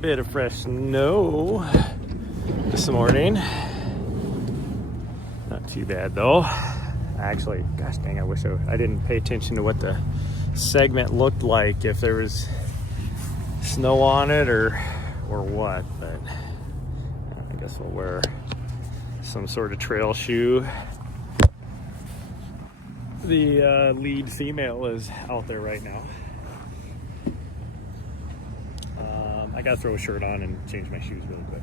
bit of fresh snow this morning. Not too bad though. Actually, gosh dang, I wish I didn't pay attention to what the segment looked like, if there was snow on it or what, but I guess we'll wear some sort of trail shoe. The lead female is out there right now. I gotta throw a shirt on and change my shoes really quick.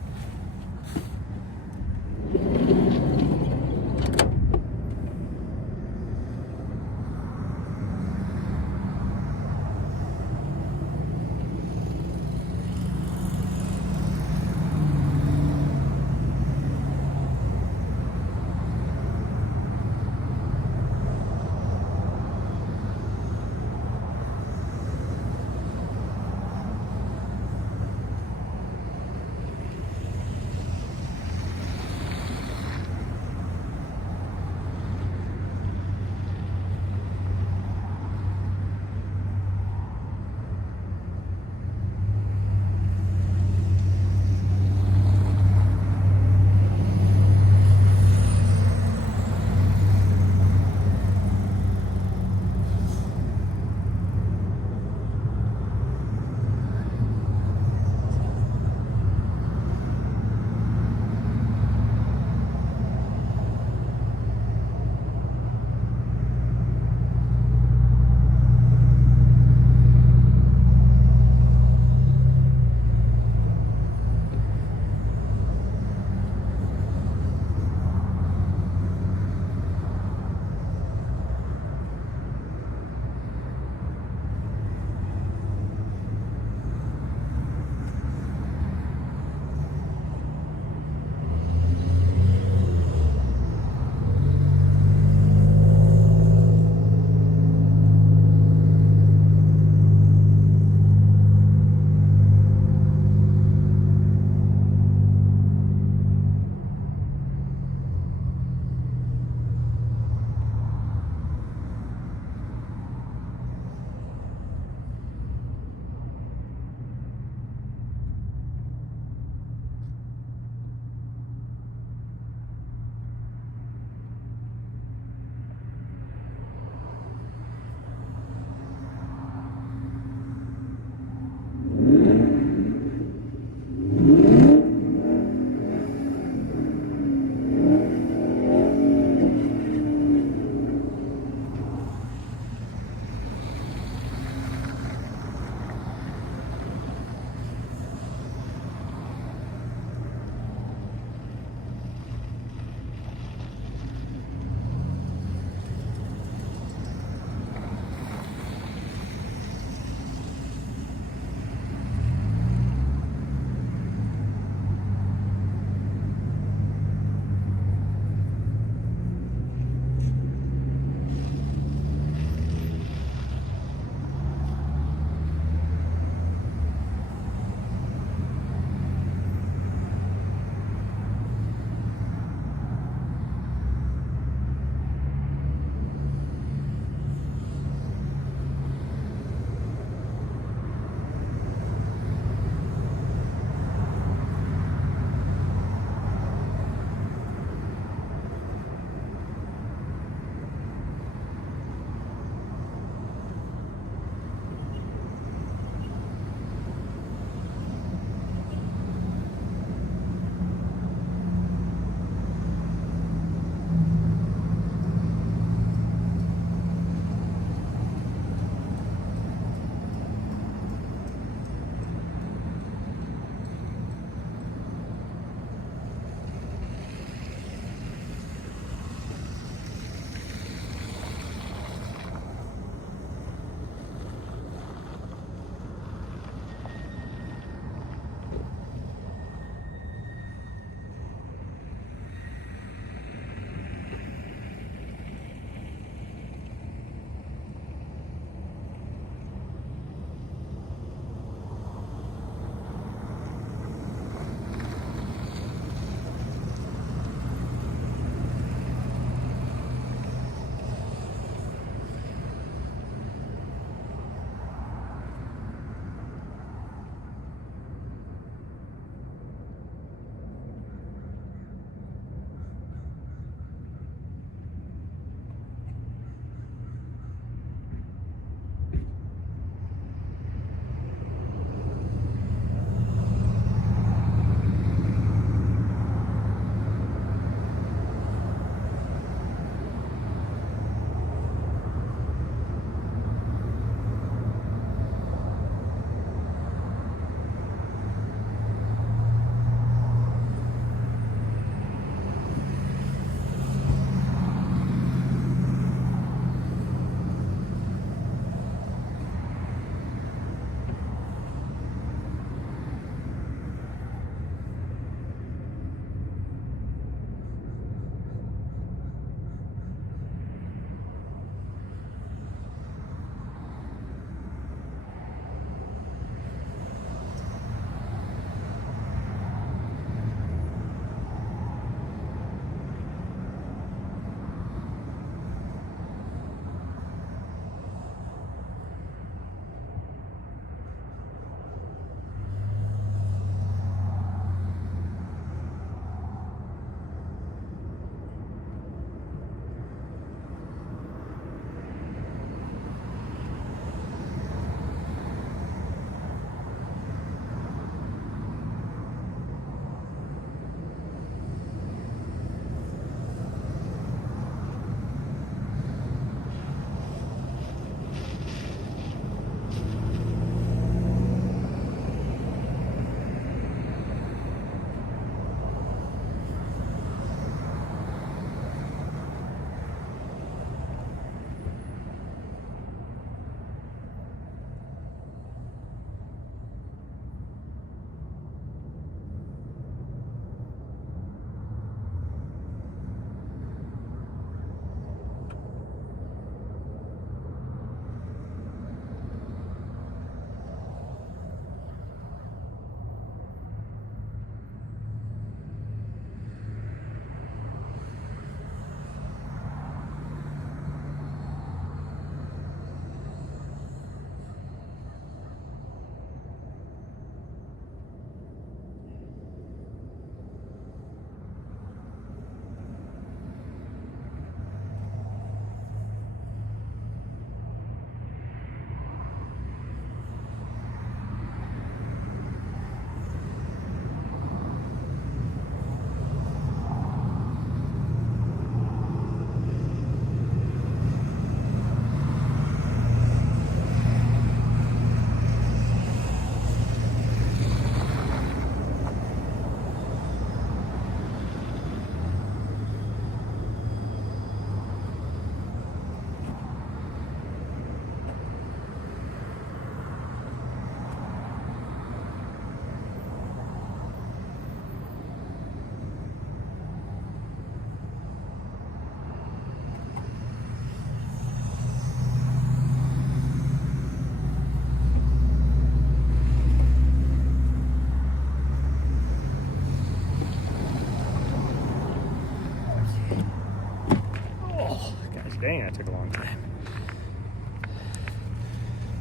Dang, that took a long time.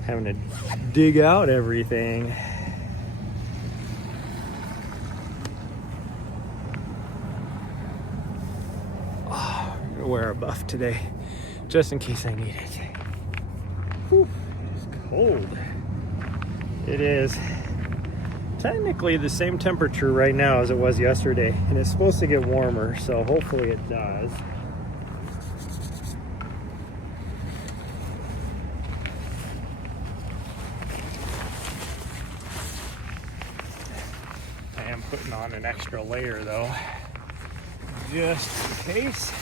Having to dig out everything. Oh, I'm gonna wear a buff today, just in case I need it. Whew, it's cold. It is technically the same temperature right now as it was yesterday, and it's supposed to get warmer, so hopefully it does. I am putting on an extra layer though, just in case.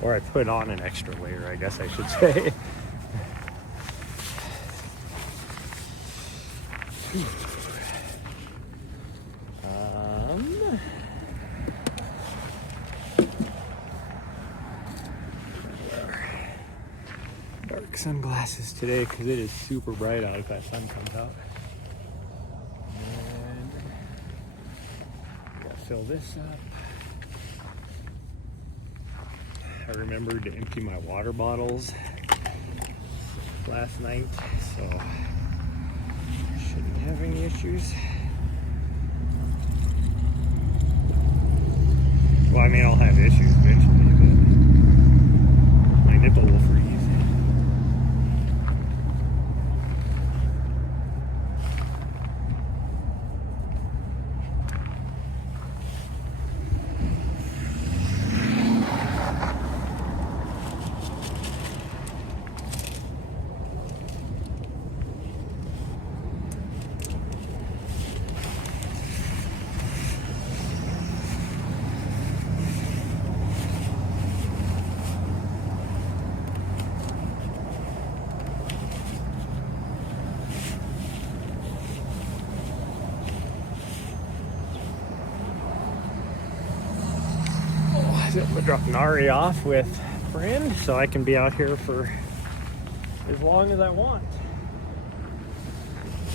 Or I put on an extra layer, I guess I should say. Dark sunglasses today because it is super bright out if that sun comes out. And gotta fill this up. I remembered to empty my water bottles last night, so shouldn't have any issues. Well, I mean, I'll have issues eventually, but my nipple will freeze. I'm gonna drop Nari off with a friend so I can be out here for as long as I want.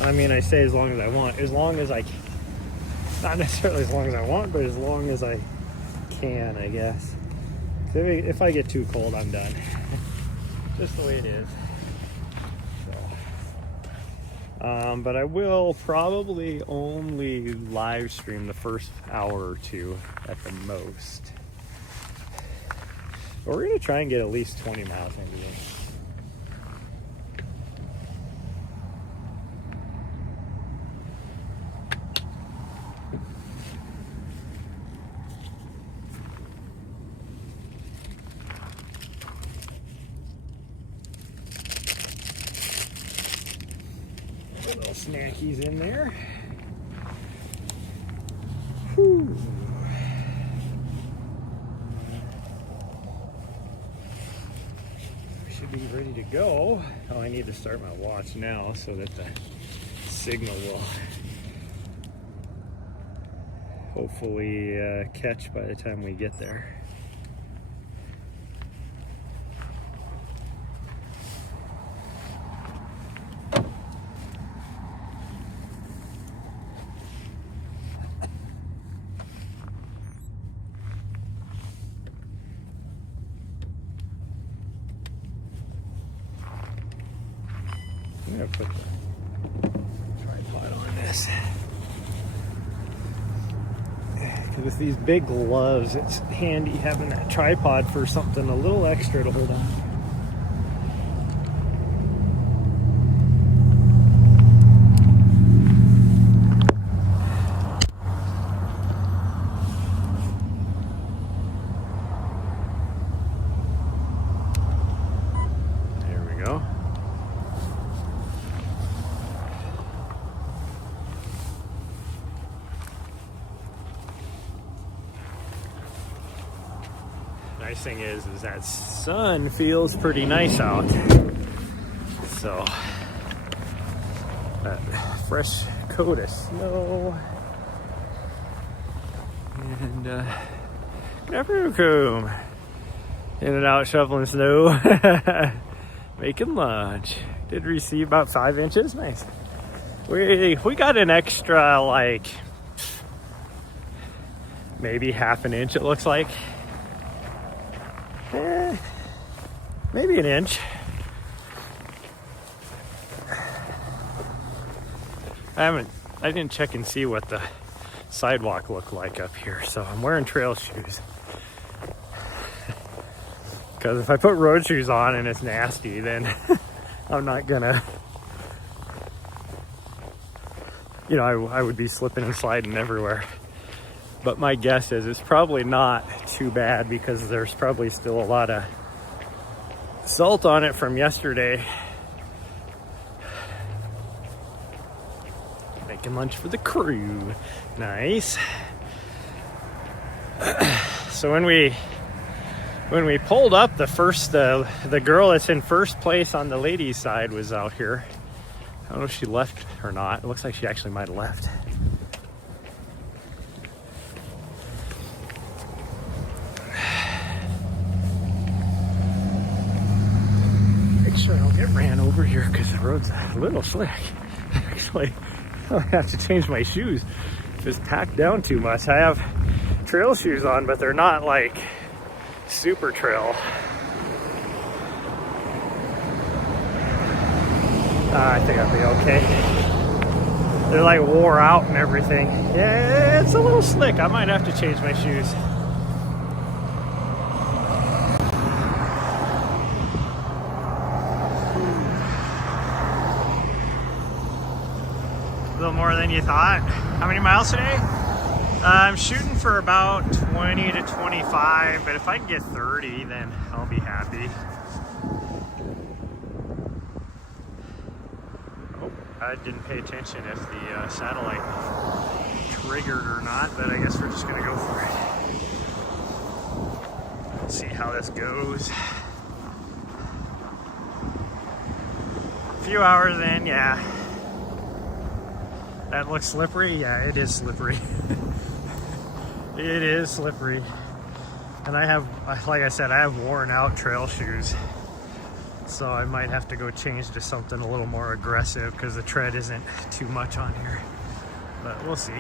I mean, I say as long as I want, as long as I can. Not necessarily as long as I want, but as long as I can, I guess. If I get too cold, I'm done. Just the way it is. So, but I will probably only live stream the first hour or two at the most. But we're going to try and get at least 20 miles into this. Little snackies in there. Whew. Be ready to go. Oh, I need to start my watch now so that the signal will hopefully catch by the time we get there. I'm gonna put the tripod on this. Because with these big gloves, it's handy having that tripod for something a little extra to hold on. There we go. Nice thing is that sun feels pretty nice out. So that fresh coat of snow and comb in and out shoveling snow, making lunch. Did receive about 5 inches. Nice. We got an extra like maybe half an inch, it looks like. Maybe an inch. I didn't check and see what the sidewalk looked like up here, so I'm wearing trail shoes. Because if I put road shoes on and it's nasty, then I'm not gonna, you know, I would be slipping and sliding everywhere. But my guess is it's probably not too bad because there's probably still a lot of salt on it from yesterday. Making lunch for the crew. Nice. So when we pulled up, the girl that's in first place on the ladies' side was out here. I don't know if she left or not. It looks like she actually might have left. Make sure I don't get ran over here because the road's a little slick. Actually, I have to change my shoes. It's packed down too much. I have trail shoes on, but they're not like super trail. I think I'll be okay. They're like wore out and everything. Yeah, it's a little slick. I might have to change my shoes. A little more than you thought. How many miles today? I'm shooting for about 20 to 25, but if I can get 30, then I'll be happy. Oh, I didn't pay attention if the satellite triggered or not, but I guess we're just gonna go for it. We'll see how this goes. A few hours in, yeah. That looks slippery? Yeah, it is slippery. It is slippery. And I have, like I said, I have worn out trail shoes. So I might have to go change to something a little more aggressive because the tread isn't too much on here. But we'll see.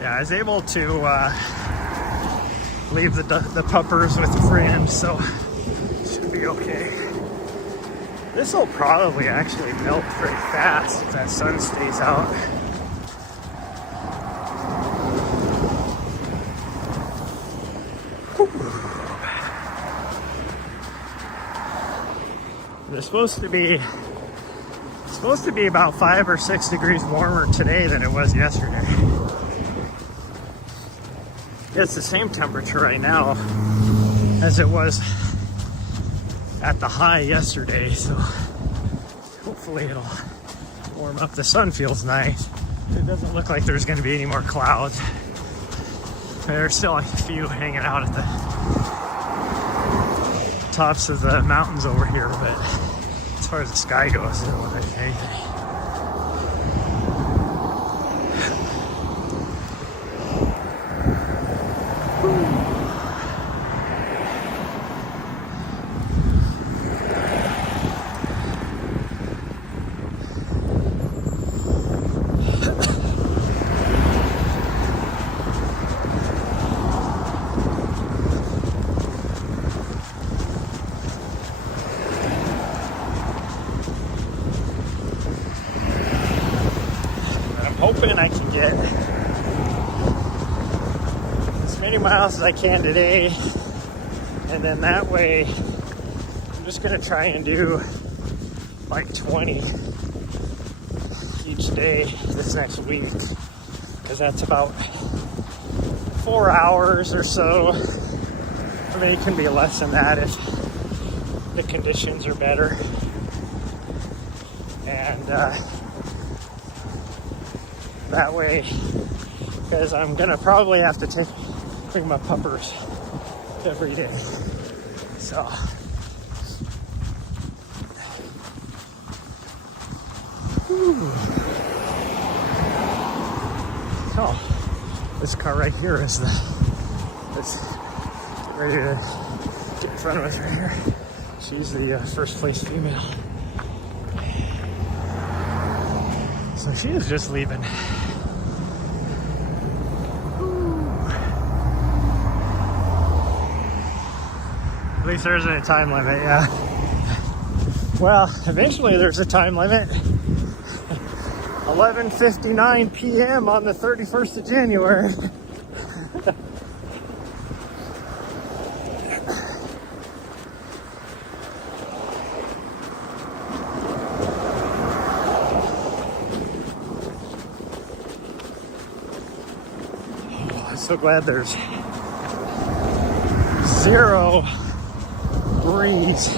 Yeah, I was able to leave the puppers with a friend, so should be okay. This will probably actually melt pretty fast if that sun stays out. It's supposed to be about 5 or 6 degrees warmer today than it was yesterday. It's the same temperature right now as it was at the high yesterday, so hopefully it'll warm up. The sun feels nice. It doesn't look like there's going to be any more clouds. There's still a few hanging out at the tops of the mountains over here, but as far as the sky goes, it doesn't look like anything. Hoping I can get as many miles as I can today, and then that way I'm just gonna try and do like 20 each day this next week, because that's about 4 hours or so. I mean, it can be less than that if the conditions are better. And that way, because I'm gonna probably have to bring my puppers every day. So this car right here is that's ready to get in front of us right here. She's the first place female. So she is just leaving. At least there isn't a time limit, yeah. Well, eventually there's a time limit. 11:59 p.m. on the 31st of January. I'm so glad there's zero breeze.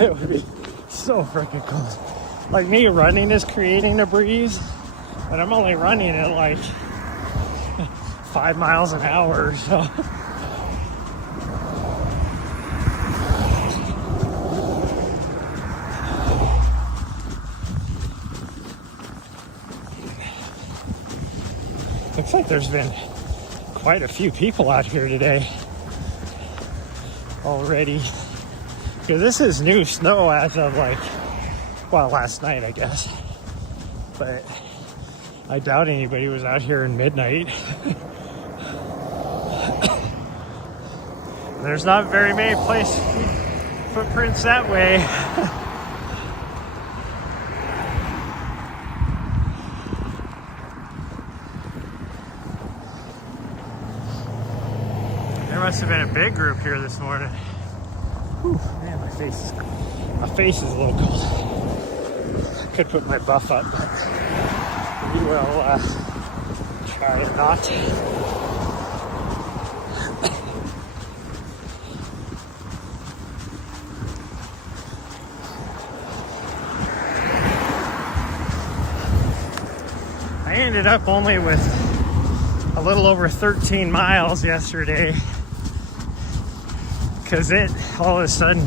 It would be so freaking cold. Like me running is creating a breeze, but I'm only running at like 5 miles an hour, so. Looks like there's been quite a few people out here today already. Because this is new snow as of like, well, last night, I guess. But I doubt anybody was out here in midnight. There's not very many footprints that way. There must have been a big group here this morning. Whew, man, my face is a little cold. I could put my buff up, but we will try not. I ended up only with a little over 13 miles yesterday. Because it, all of a sudden,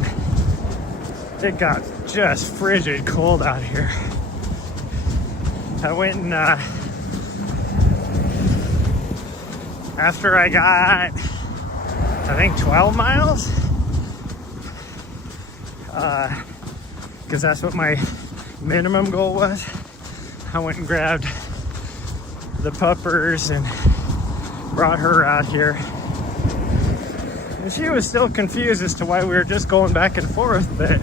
it got just frigid cold out here. I went and, after I got, I think 12 miles, because that's what my minimum goal was, I went and grabbed the puppers and brought her out here. And she was still confused as to why we were just going back and forth, but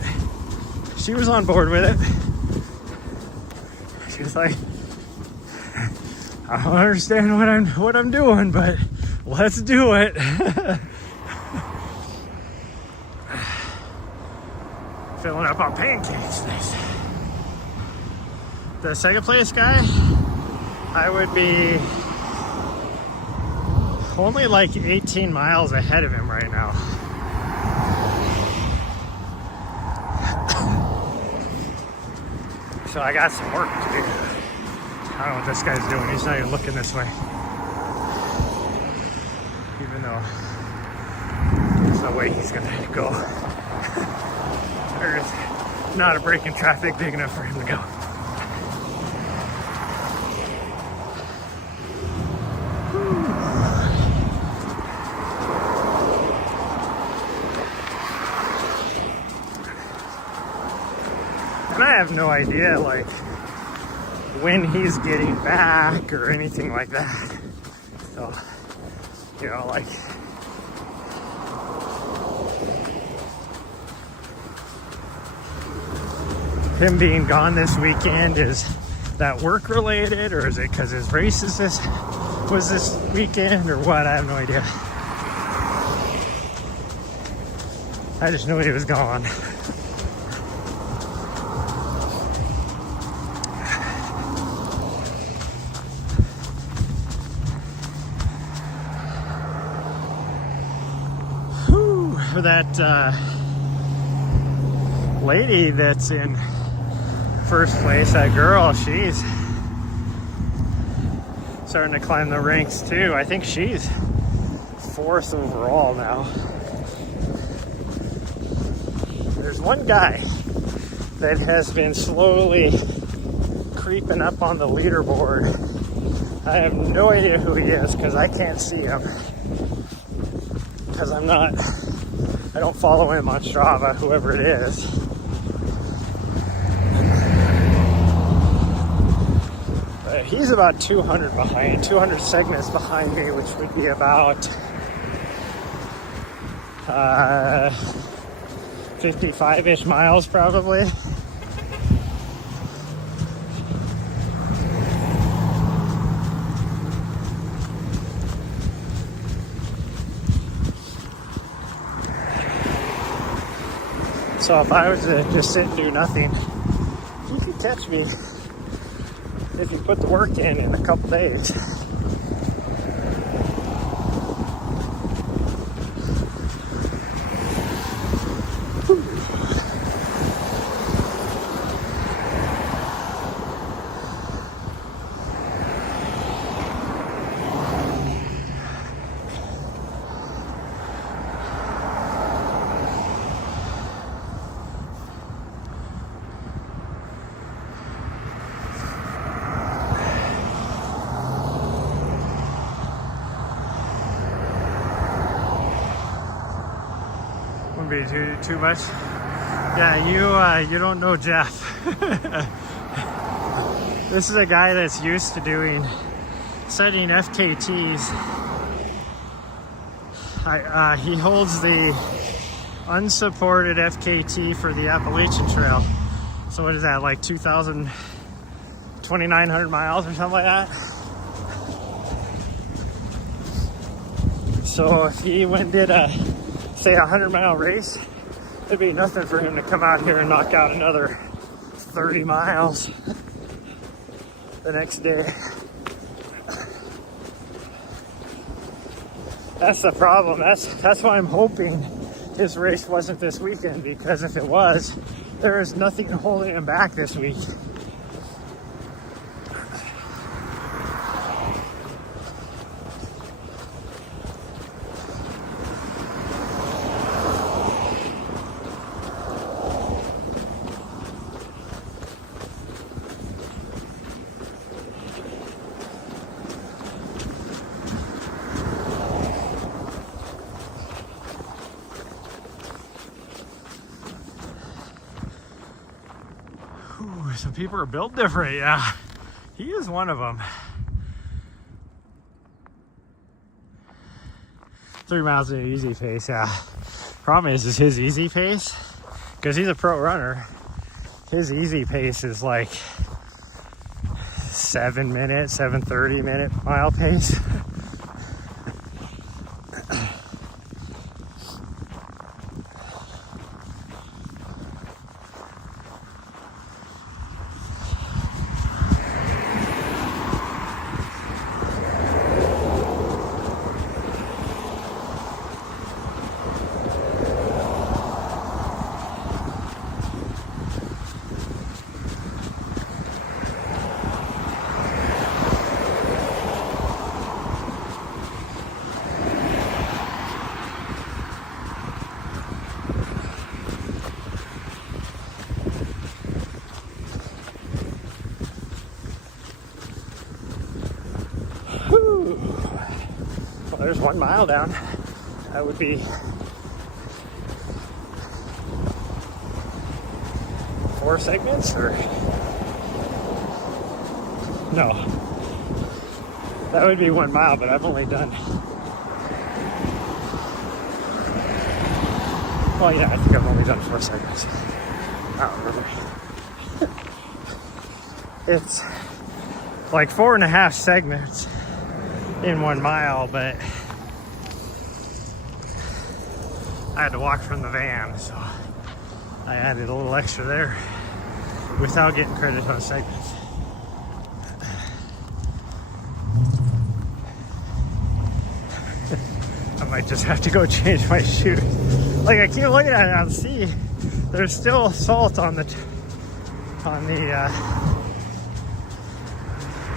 she was on board with it. She was like, I don't understand what I'm doing, but let's do it. Filling up on pancakes. Nice. The second place guy, I would be only like 18 miles ahead of him right now. So I got some work to do. I don't know what this guy's doing. He's not even looking this way. Even though there's no way he's gonna go. There's not a break in traffic big enough for him to go. And I have no idea, like, when he's getting back or anything like that. So, you know, like, him being gone this weekend, is that work related, or is it because his race was this weekend, or what? I have no idea. I just knew he was gone. For that lady that's in first place, that girl, she's starting to climb the ranks too. I think she's 4th overall now. There's one guy that has been slowly creeping up on the leaderboard. I have no idea who he is because I can't see him. Because I don't follow him on Strava, whoever it is. He's about 200 behind, 200 segments behind me, which would be about 55-ish miles probably. So if I was to just sit and do nothing, he could catch me if you put the work in a couple days. Be too much. Yeah, you don't know Jeff. This is a guy that's used to setting FKTs. He holds the unsupported FKT for the Appalachian Trail. So what is that, like 2,900 miles or something like that? So if he went and did say a 100-mile race, it'd be nothing for him to come out here and knock out another 30 miles the next day. That's the problem. That's why I'm hoping his race wasn't this weekend, because if it was, there is nothing holding him back this week. Some people are built different, yeah. He is one of them. 3 miles at an easy pace, yeah. Problem is his easy pace, because he's a pro runner, his easy pace is like 7:30 minute mile pace. Well, there's 1 mile down. That would be 4 segments, or no, that would be 1 mile, but I've only done, well, yeah, I think I've only done 4 segments. I don't remember. It's like 4.5 segments in 1 mile, but I had to walk from the van, so I added a little extra there without getting credit on segments. I might just have to go change my shoes. Like, I keep looking at it and see there's still salt on the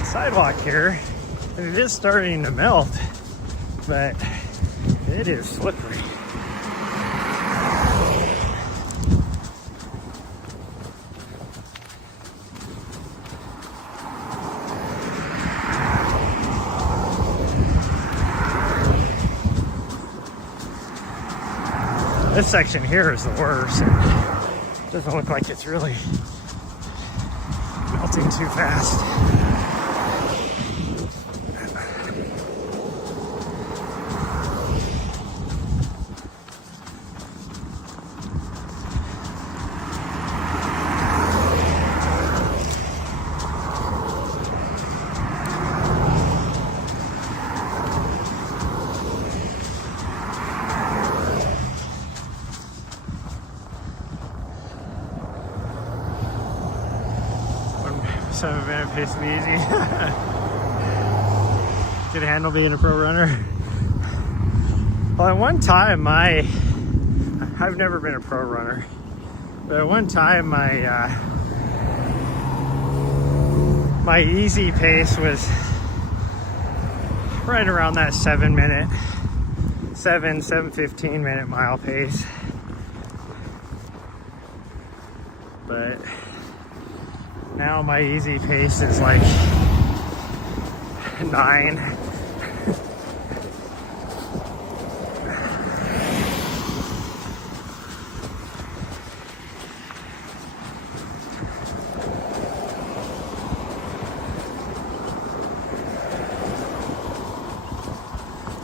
sidewalk here, and it is starting to melt, but it is slippery. This section here is the worst. It doesn't look like it's really melting too fast. 7-minute pace would be easy. Could handle being a pro runner. Well, at one time, I've never been a pro runner, but at one time, my easy pace was right around that 7-15 minute mile pace. But now my easy pace is like 9.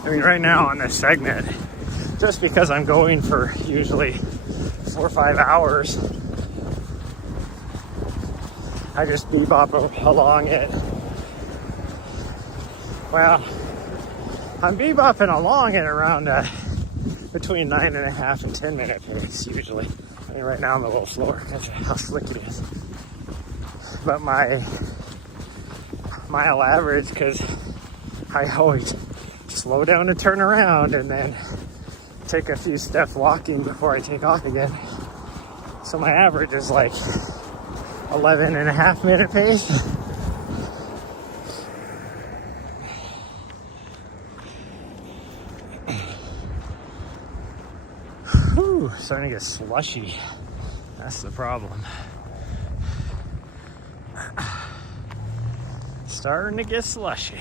I mean, right now on this segment, just because I'm going for usually 4 or 5 hours, I just bebop along it. Well, I'm bebopping along it around between 9.5 and 10-minute pace usually. I mean, right now I'm a little slower because of how slick it is. But my mile average, because I always slow down to turn around and then take a few steps walking before I take off again. So my average is like 11.5-minute pace. Whew, starting to get slushy. That's the problem. Starting to get slushy.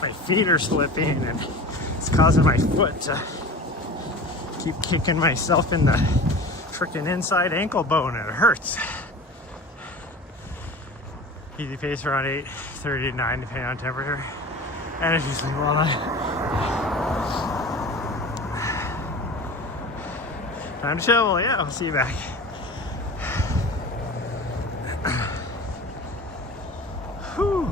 My feet are slipping and it's causing my foot to keep kicking myself in the freaking inside ankle bone and it hurts. Easy pace around 8:30 to 9 depending on temperature. And it's usually well done. Time to shovel, yeah, I'll see you back. Whew.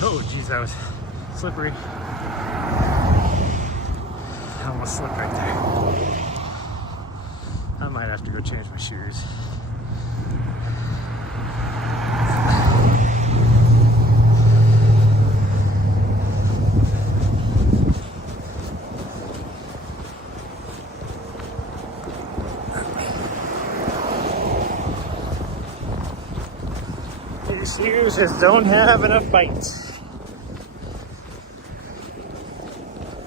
Oh geez, that was slippery. I almost slipped right there. I might have to go change my shoes. just don't have enough bites.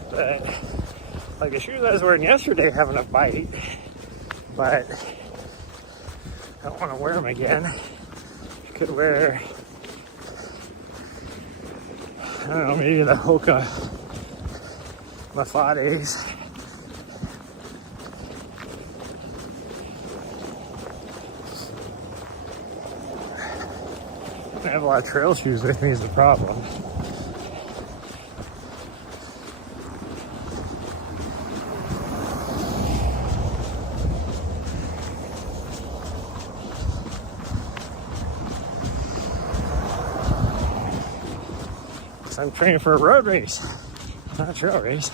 But like the shoes I was wearing yesterday have enough bite, but I don't want to wear them again. I could wear, I don't know, maybe the Hoka Mafades. I have a lot of trail shoes with me is the problem. So I'm training for a road race, not a trail race.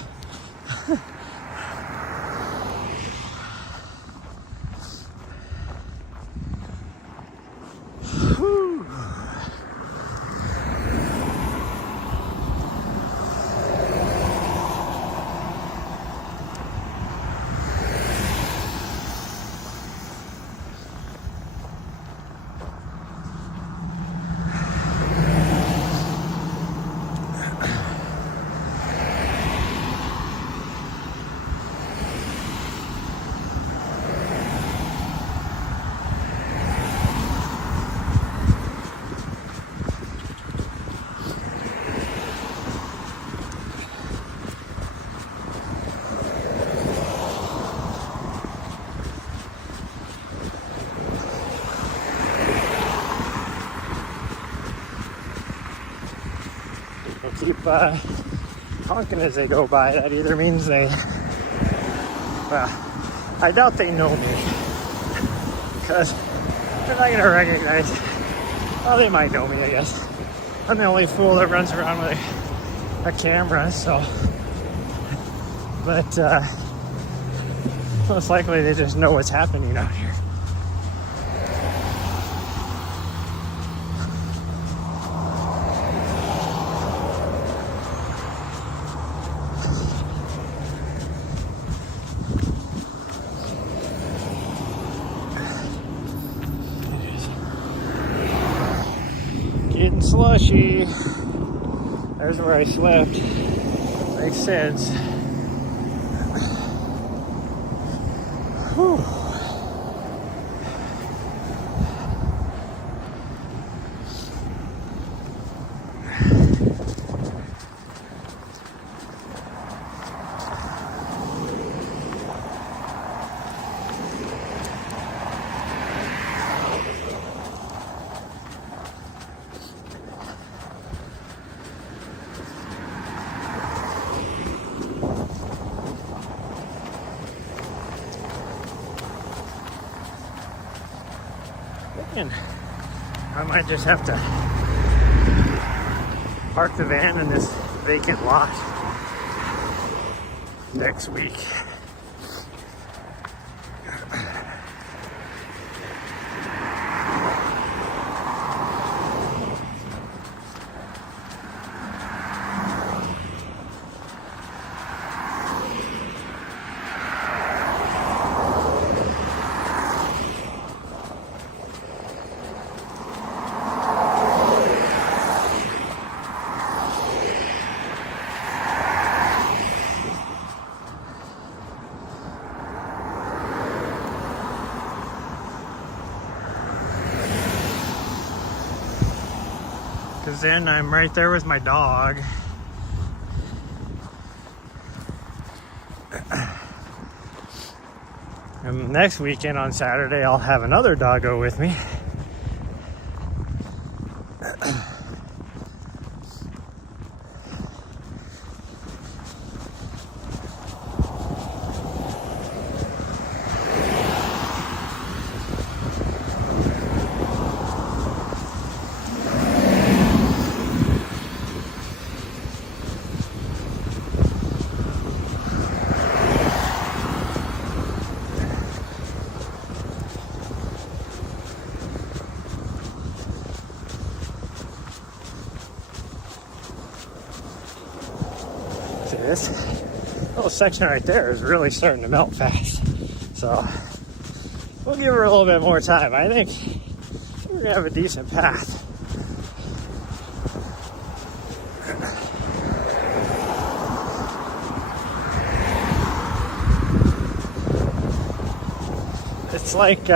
Keep honking as they go by. That either means they, well, I doubt they know me, because they're not going to recognize, well, they might know me, I guess. I'm the only fool that runs around with a camera, so, but most likely they just know what's happening out here. Getting slushy. There's where I slept. Makes sense. Whew. I might just have to park the van in this vacant lot next week. Because then I'm right there with my dog. And next weekend on Saturday, I'll have another doggo with me. This little section right there is really starting to melt fast, so we'll give her a little bit more time. I think we're gonna have a decent path. It's like,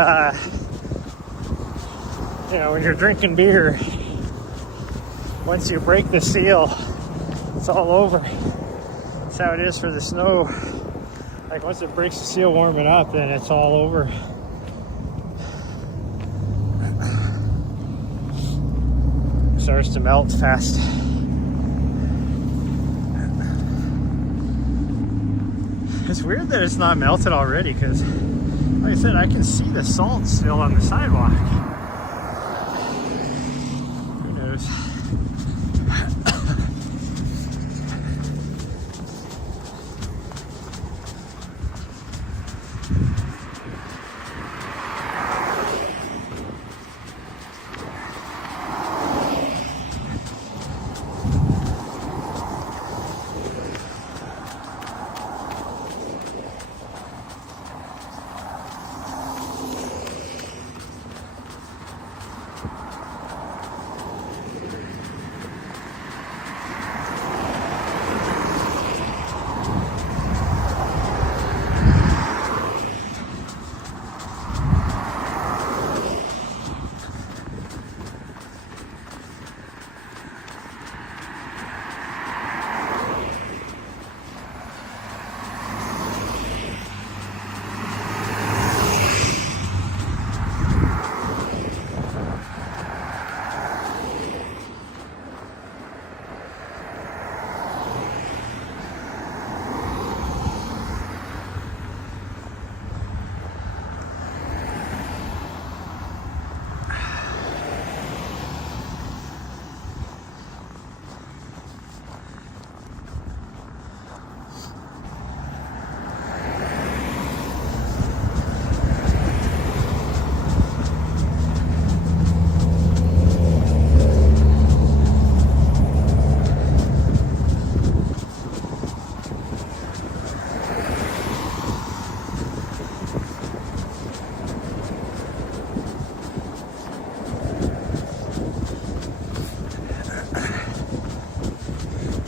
when you're drinking beer, once you break the seal, it's all over. That's how it is for the snow. Like once it breaks the seal warming up, then it's all over. It starts to melt fast. It's weird that it's not melted already, because like I said, I can see the salt still on the sidewalk. Who knows?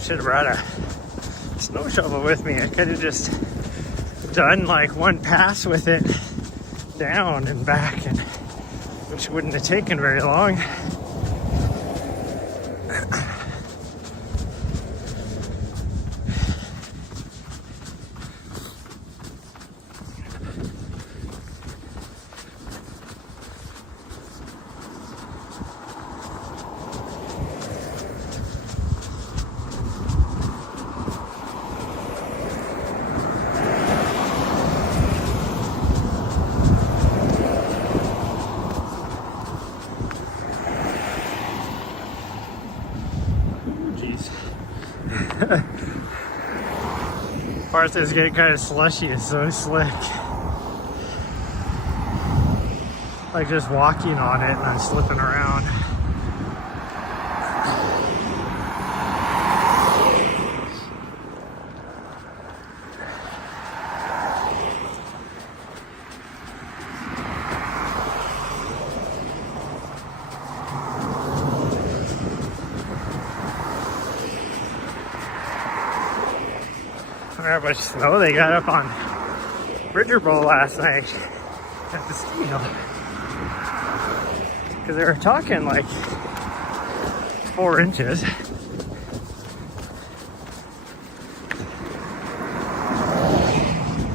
Should have brought a snow shovel with me. I could have just done like one pass with it down and back, and which wouldn't have taken very long. Part that's getting kind of slushy. It's so slick. Like just walking on it and I'm slipping around. How much snow they got up on Bridger Bowl last night at the ski hill. Because they were talking like 4 inches.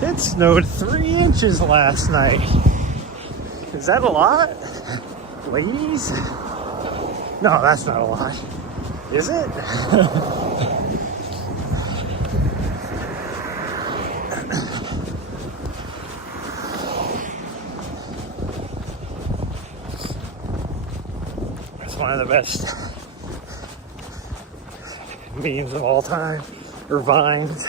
It snowed 3 inches last night. Is that a lot? Ladies? No, that's not a lot. Is it? One of the best memes of all time, or vines.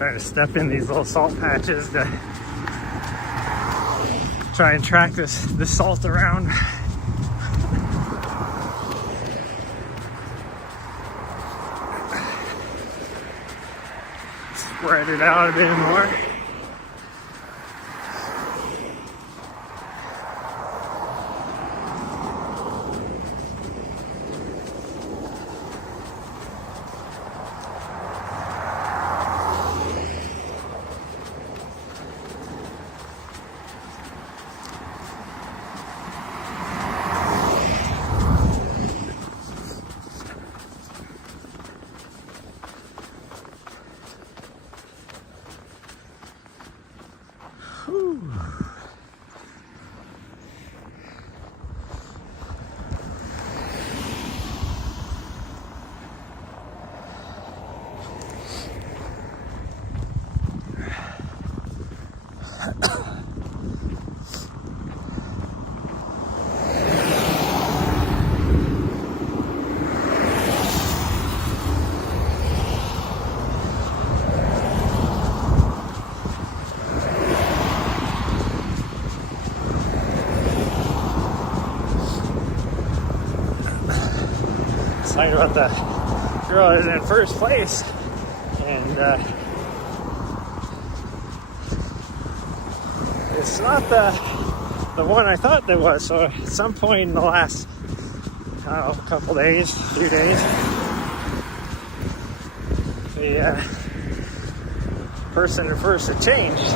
Trying to step in these little salt patches to try and track this salt around. Spread it out a bit more. Excited about the girl is in first place, and it's not the one I thought it was. So at some point in the last, I don't know, couple days, few days, the person in first had changed.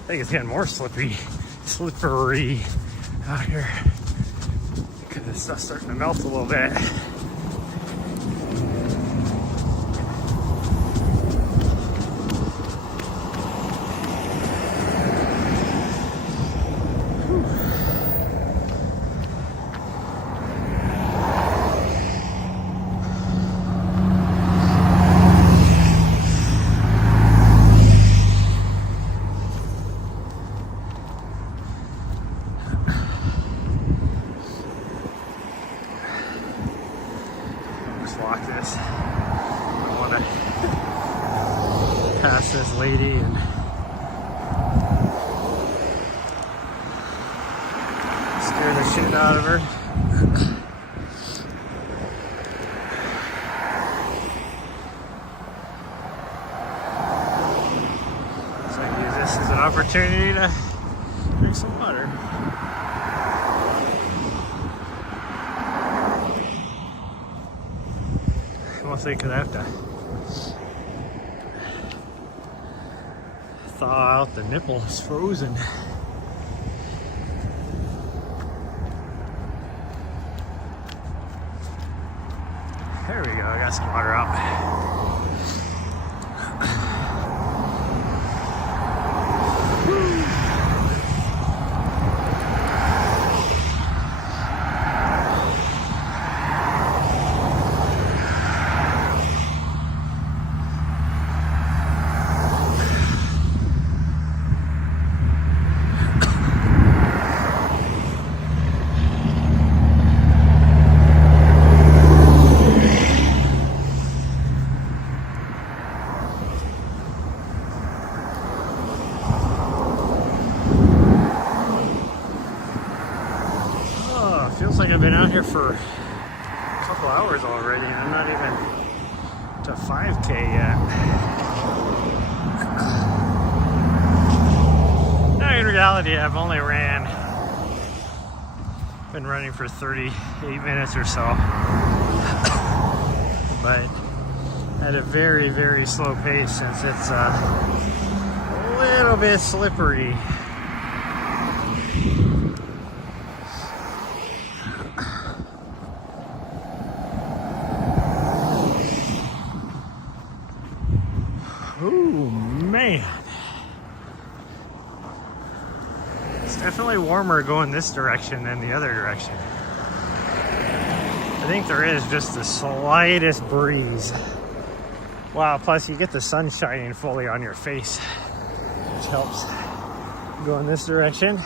I think it's getting more slippery out here because the stuff's starting to melt a little bit. Lock this. I want to pass this lady and scare the shit out of her. So I can use this as an opportunity to drink some water. Mostly because I have to thaw out the nipple. It's frozen. There we go, I got some water out. Feels like I've been out here for a couple hours already, and I'm not even to 5K yet. Now, in reality, I've only been running for 38 minutes or so, but at a very, very slow pace since it's a little bit slippery. Oh man, it's definitely warmer going this direction than the other direction. I think there is just the slightest breeze. Wow, plus you get the sun shining fully on your face, which helps. Going this direction.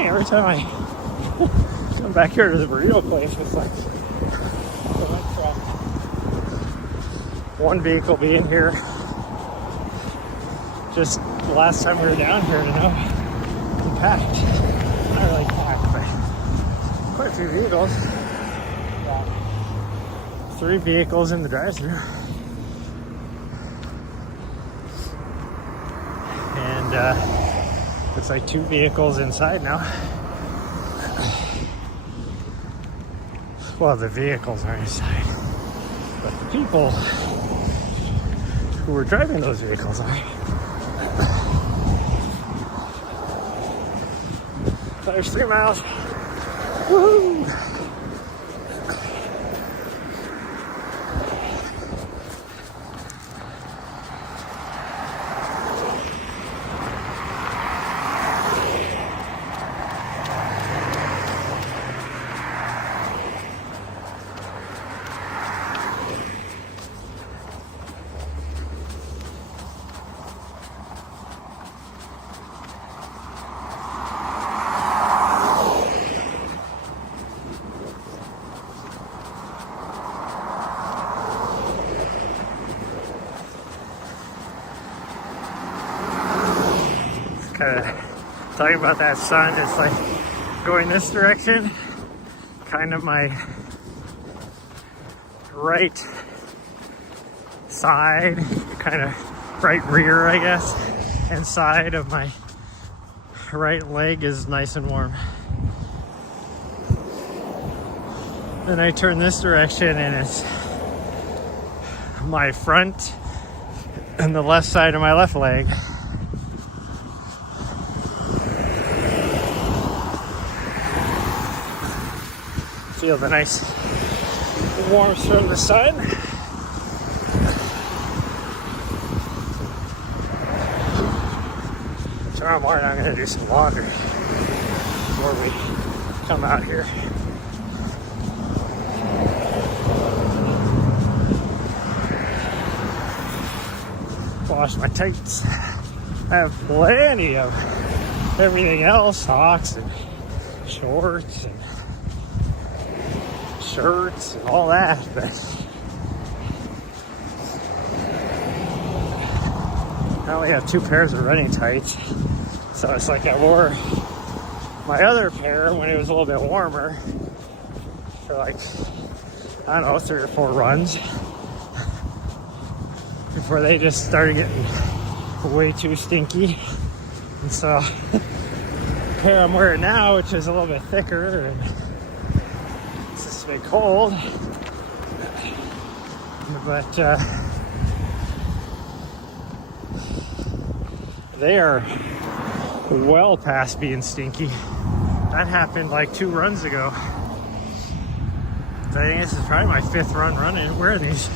Every time I come back here to the burrito place, it's like I went from one vehicle being here just the last time we were down here to now packed. Not really packed, but quite a few vehicles. Yeah. 3 vehicles in the drive-thru, and looks like 2 vehicles inside now. Well, the vehicles are inside, but the people who were driving those vehicles are. 3 miles. Woo! Kind of talking about that sun, it's like going this direction, kind of my right side, kind of right rear, I guess, and side of my right leg is nice and warm. Then I turn this direction and it's my front and the left side of my left leg. Feel the nice warmth from the sun. Tomorrow morning I'm going to do some laundry before we come out here. Wash my tights. I have plenty of everything else, socks and shorts and shirts and all that, but I only have 2 pairs of running tights, so it's like I wore my other pair when it was a little bit warmer for like, I don't know, 3 or 4 runs before they just started getting way too stinky. And so the pair I'm wearing now, which is a little bit thicker and it's been cold, but they are well past being stinky. That happened like 2 runs ago. So I think this is probably my 5th run running wearing these.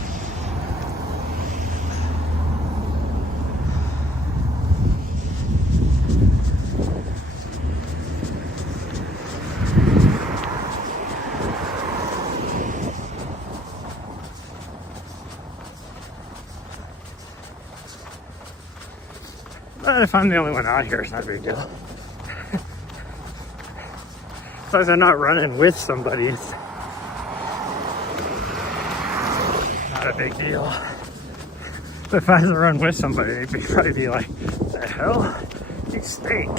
But if I'm the only one out here, it's not a big deal. As long as I'm not running with somebody, it's not a big deal. But if I had to run with somebody, they'd probably be like, the hell? You stink.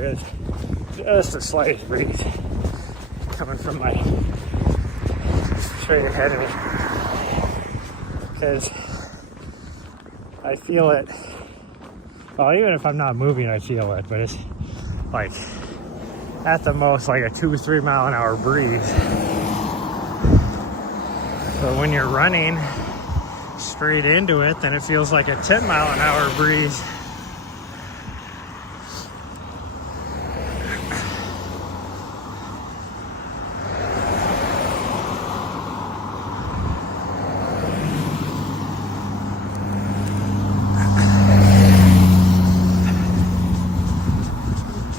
there is just the slightest breeze coming from my straight ahead of me, because I feel it. Well, even if I'm not moving, I feel it, but it's like at the most like a 2-3 mile an hour breeze. But when you're running straight into it, then it feels like a 10 mile an hour breeze.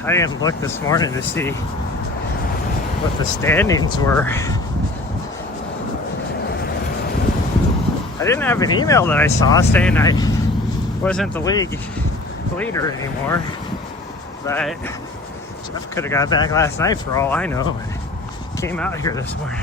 I didn't look this morning to see what the standings were. I didn't have an email that I saw saying I wasn't the league leader anymore, but Jeff could have got back last night for all I know and came out here this morning.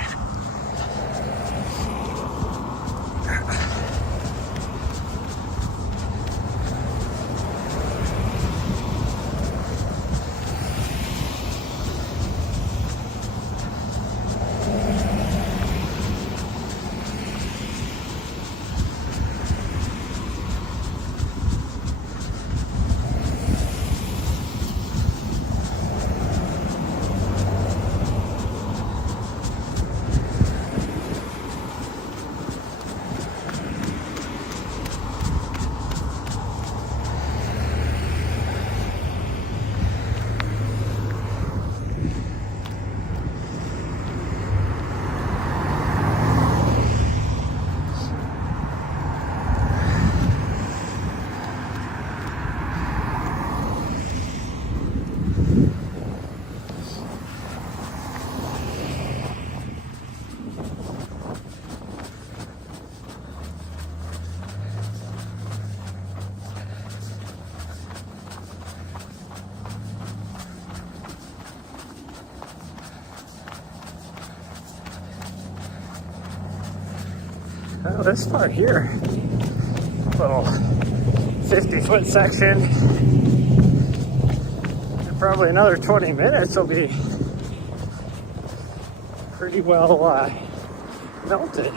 Well, this part here, little 50-foot section, and probably another 20 minutes will be pretty well melted.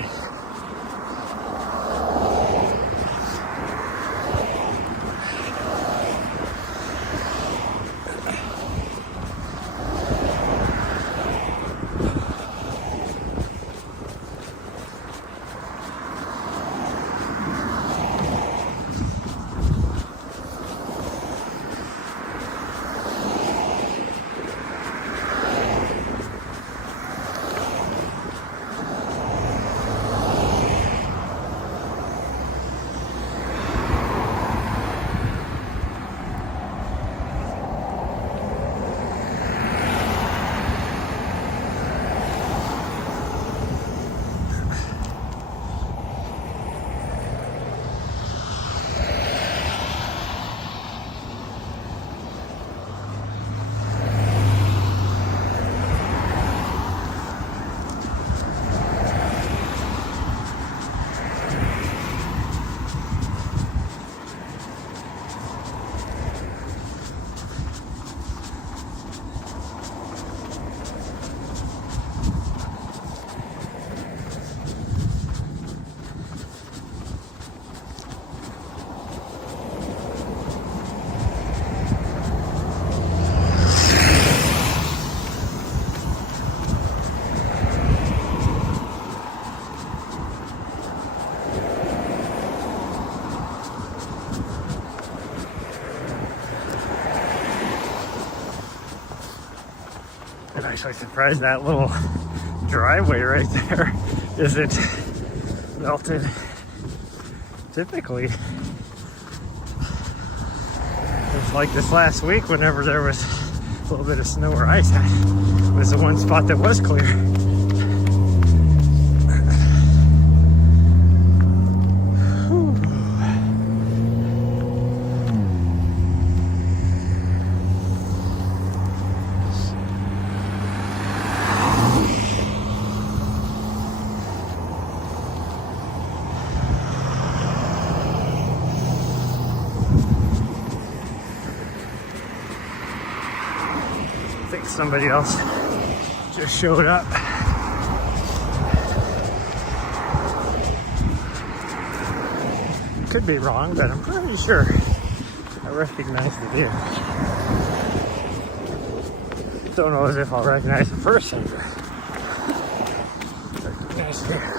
I'm actually surprised that little driveway right there isn't melted. Typically, it's like this last week whenever there was a little bit of snow or ice, that was the one spot that was clear. somebody else just showed up. Could be wrong, but I'm pretty sure I recognize the deer. Don't know as if I'll recognize the person, but recognize the deer.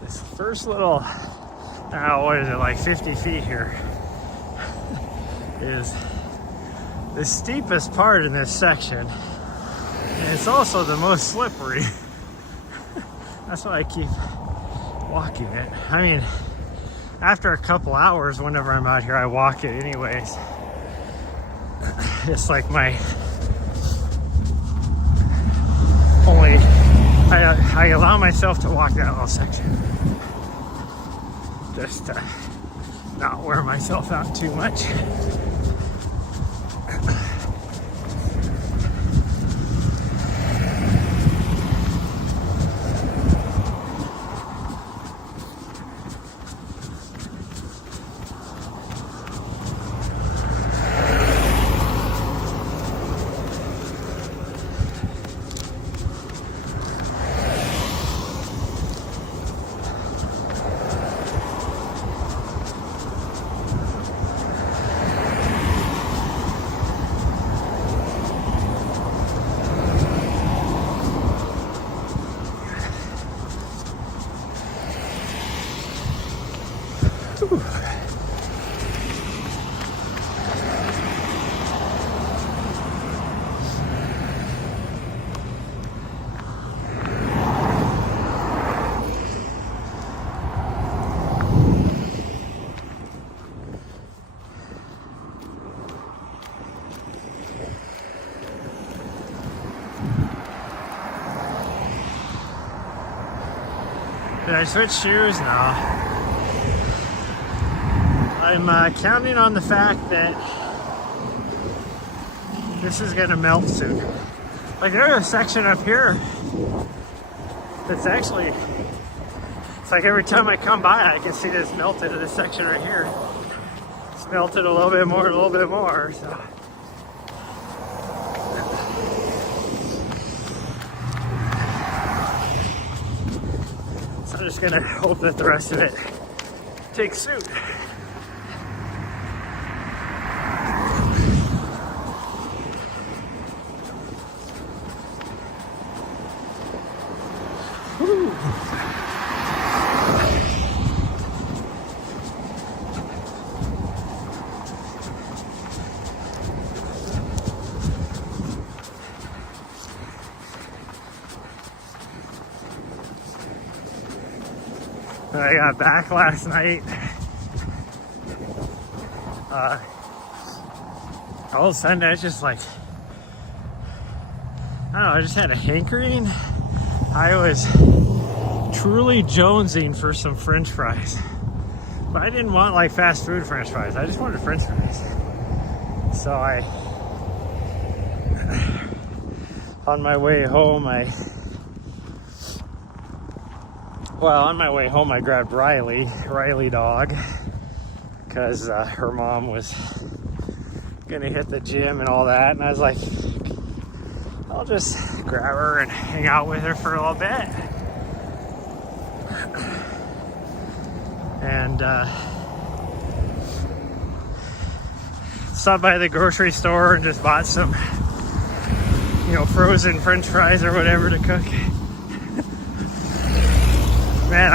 This first little, what is it, like 50 feet here, is the steepest part in this section. And it's also the most slippery. That's why I keep walking it. I mean, after a couple hours, whenever I'm out here, I walk it anyways. It's like my only, I allow myself to walk that little section. Just to not wear myself out too much. Did I switch shoes? No. I'm counting on the fact that this is gonna melt soon. Like there's a section up here that's actually, it's like every time I come by I can see this melted in this section right here. It's melted a little bit more, so. I'm just gonna hope that the rest of it takes suit. Woo. I got back last night. All of a sudden I was just like, I don't know, I just had a hankering. I was truly jonesing for some French fries. But I didn't want like fast food French fries. I just wanted French fries. So on my way home, on my way home, I grabbed Riley dog, because her mom was gonna hit the gym and all that, and I was like, I'll just grab her and hang out with her for a little bit. And stopped by the grocery store and just bought some, frozen French fries or whatever to cook. Man,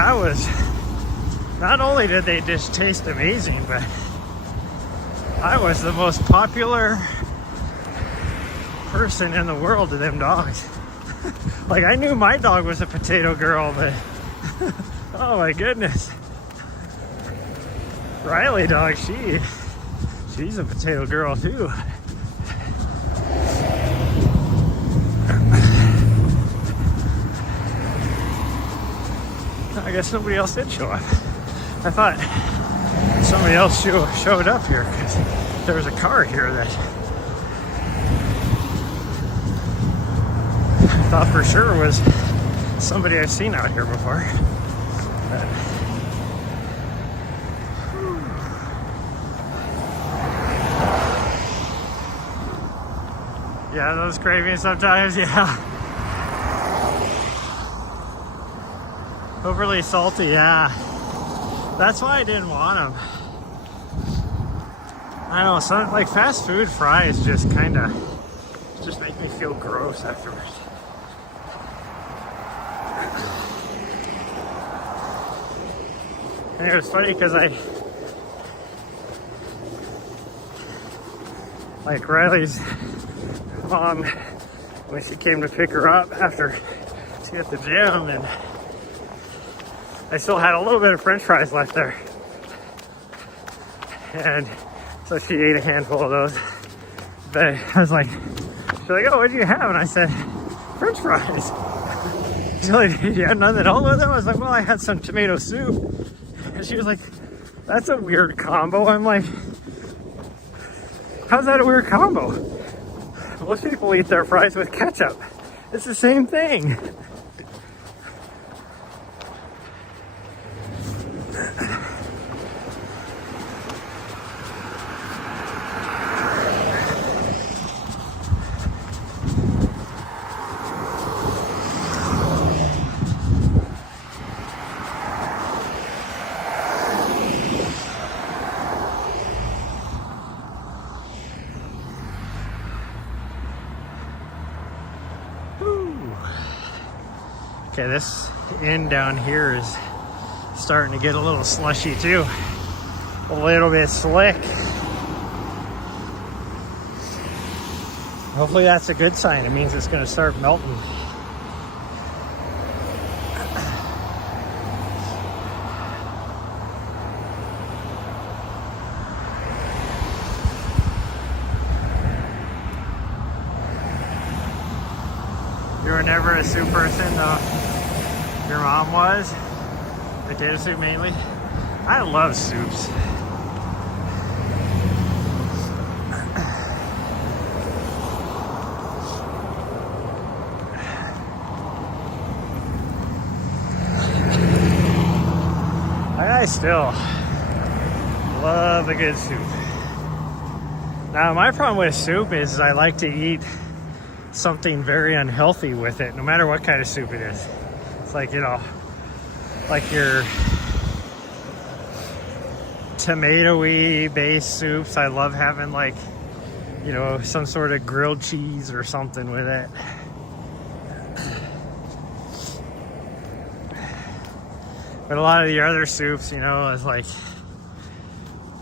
not only did they just taste amazing, but I was the most popular person in the world to them dogs. Like, I knew my dog was a potato girl, but oh my goodness. Riley dog, she's a potato girl too. I guess nobody else did show up. I thought somebody else showed up here because there was a car here that I thought for sure was somebody I've seen out here before. But, yeah, those cravings sometimes, yeah. Overly salty, yeah. That's why I didn't want them. I don't know, some like fast food fries just kind of just make me feel gross afterwards. And it was funny because like Riley's mom, when she came to pick her up after she hit the gym, and I still had a little bit of French fries left there. And so she ate a handful of those. But I was like, she's like, oh, what did you have? And I said, French fries. She's like, did you have nothing else with them? I was like, well, I had some tomato soup. And she was like, that's a weird combo. I'm like, how's that a weird combo? Most people eat their fries with ketchup. It's the same thing. Okay, this end down here is starting to get a little slushy too. A little bit slick. Hopefully that's a good sign. It means it's going to start melting. You were never a soup person, though. Your mom was? Potato soup mainly? I love soups. I still love a good soup. Now, my problem with soup is I like to eat something very unhealthy with it, no matter what kind of soup it is. It's like, you know, like your tomato-y based soups. I love having, like, you know, some sort of grilled cheese or something with it. But a lot of the other soups, you know, is like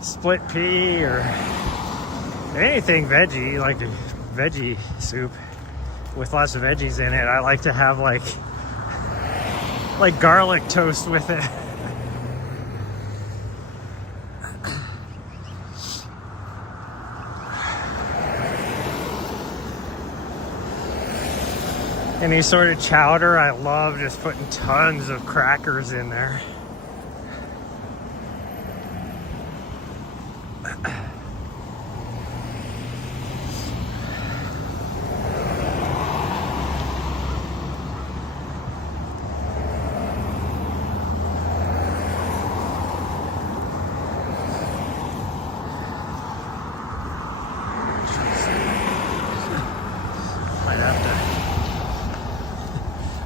split pea or anything veggie, like a veggie soup with lots of veggies in it. I like to have like garlic toast with it. Any sort of chowder, I love just putting tons of crackers in there.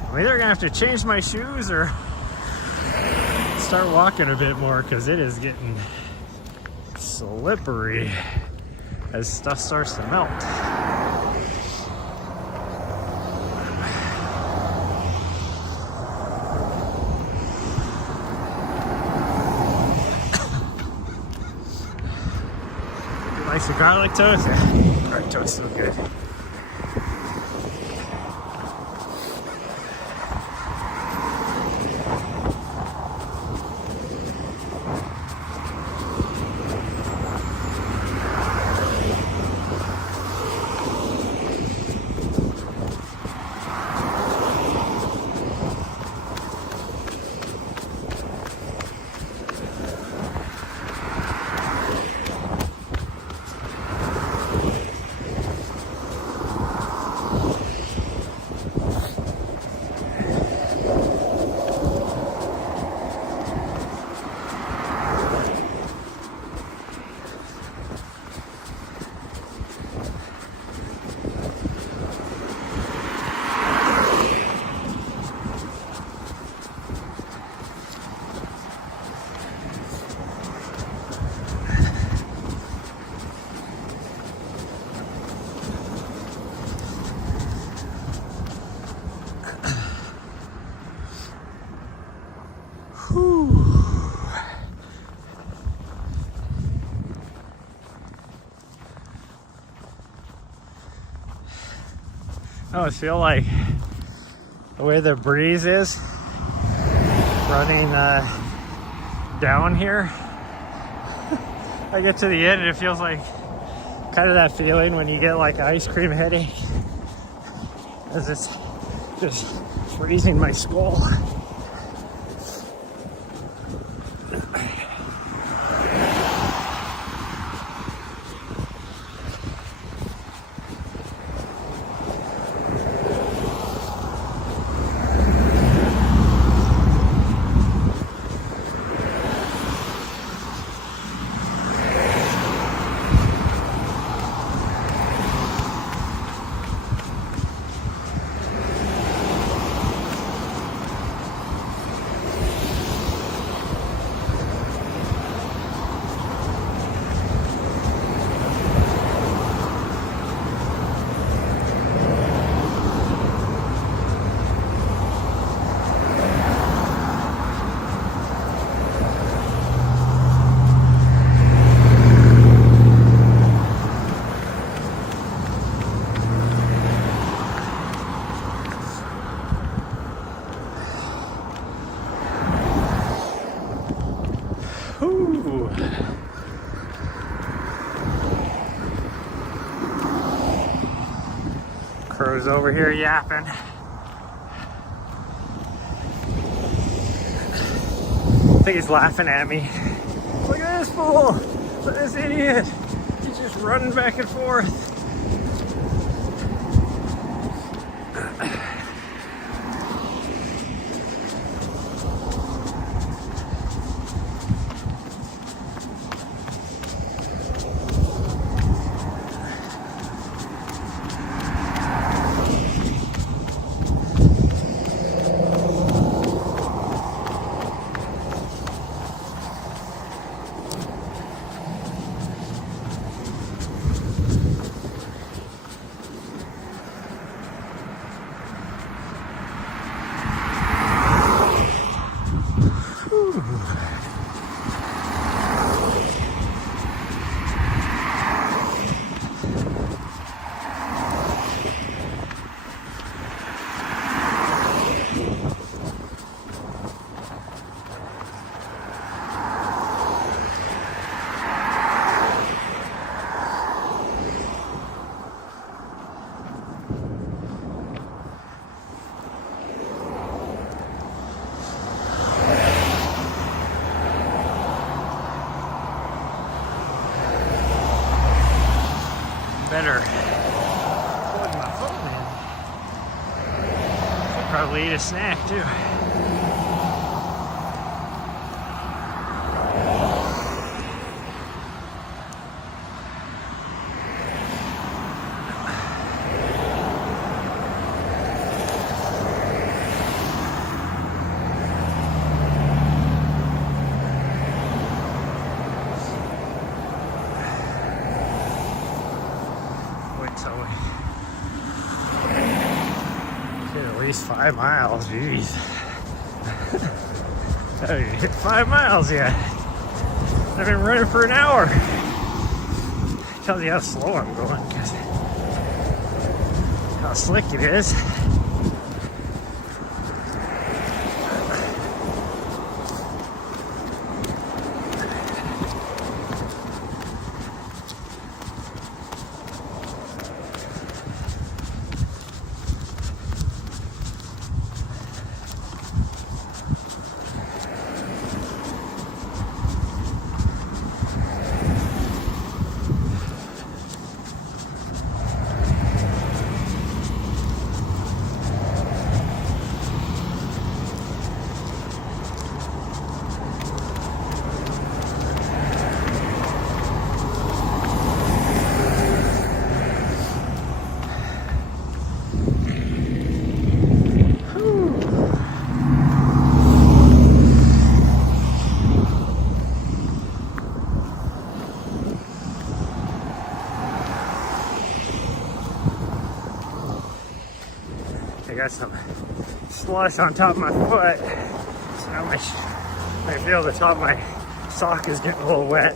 I'm either gonna have to change my shoes or start walking a bit more, because it is getting slippery as stuff starts to melt. garlic toast? Yeah. Garlic toast is so good. I always feel like the way the breeze is running down here. I get to the end and it feels like kind of that feeling when you get like an ice cream headache, as it's just freezing my skull. Ooh. Crow's over here yapping. I think he's laughing at me. Look at this fool! Look at this idiot! He's just running back and forth. Better plug my phone in. Could probably eat a snack too. At least 5 miles, jeez. I haven't hit 5 miles yet. I've been running for an hour. tells you how slow I'm going, because how slick it is. I got some slush on top of my foot, so now I feel the top of my sock is getting a little wet.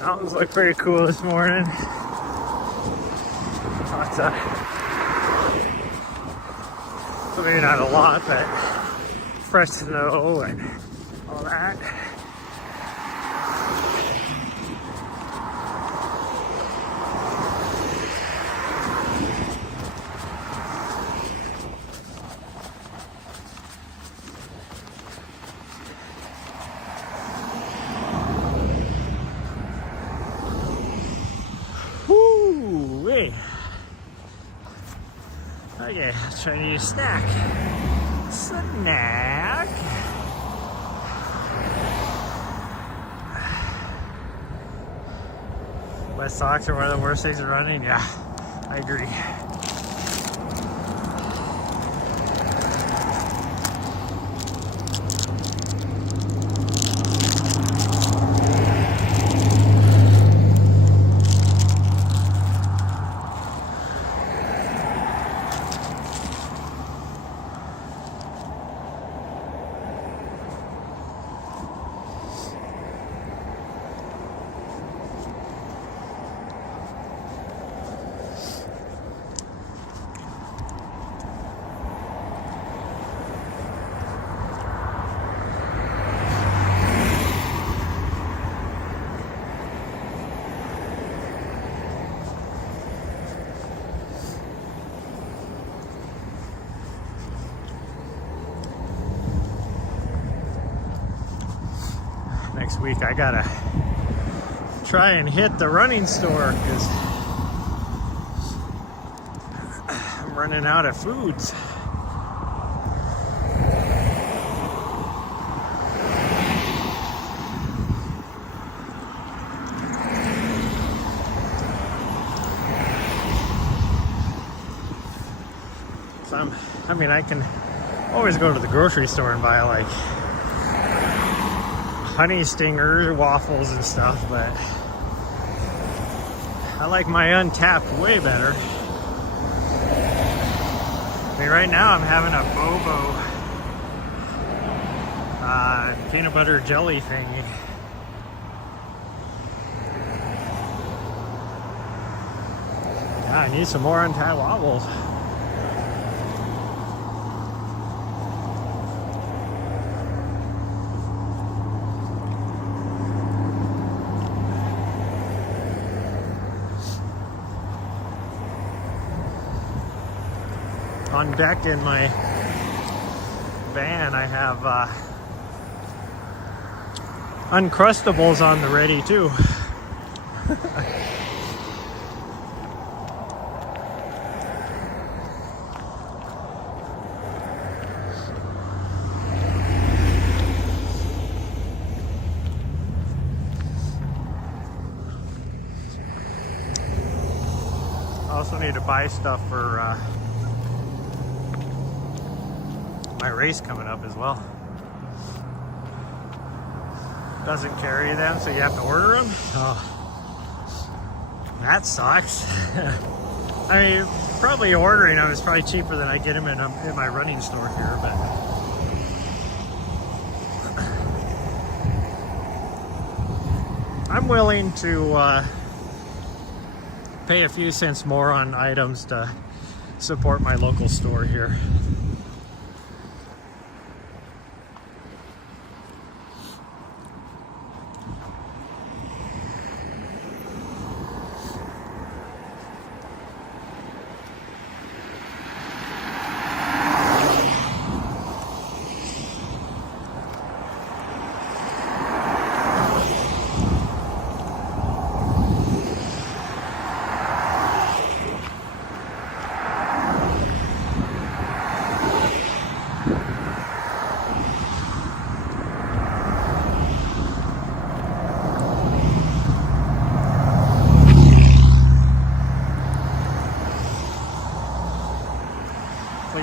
Mountains look pretty cool this morning. Lots of, well, maybe not a lot, but fresh snow and all that. Okay, let's try to eat a snack. Snack. Wet socks are one of the worst things running. Yeah, I agree. Next week I gotta try and hit the running store because I'm running out of foods. So I mean, I can always go to the grocery store and buy like honey stinger waffles and stuff, but I like my Untapped way better. I mean, right now I'm having a Bobo peanut butter jelly thingy. Yeah, I need some more Untapped waffles. On deck in my van, I have Uncrustables on the ready too. also need to buy stuff for my race coming up as well. Doesn't carry them, so you have to order them. Oh, that sucks. I mean, probably ordering them is probably cheaper than I get them in my running store here, but I'm willing to pay a few cents more on items to support my local store here.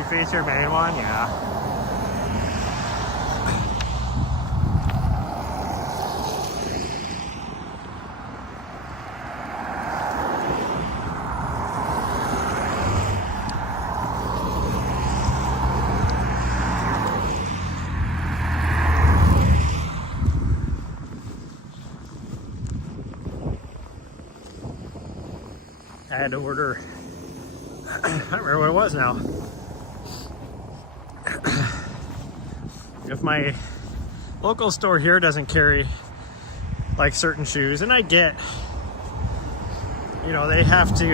Feature main one, yeah. I had to order, I don't remember what it was now. If my local store here doesn't carry like certain shoes, and I get, you know, they have to,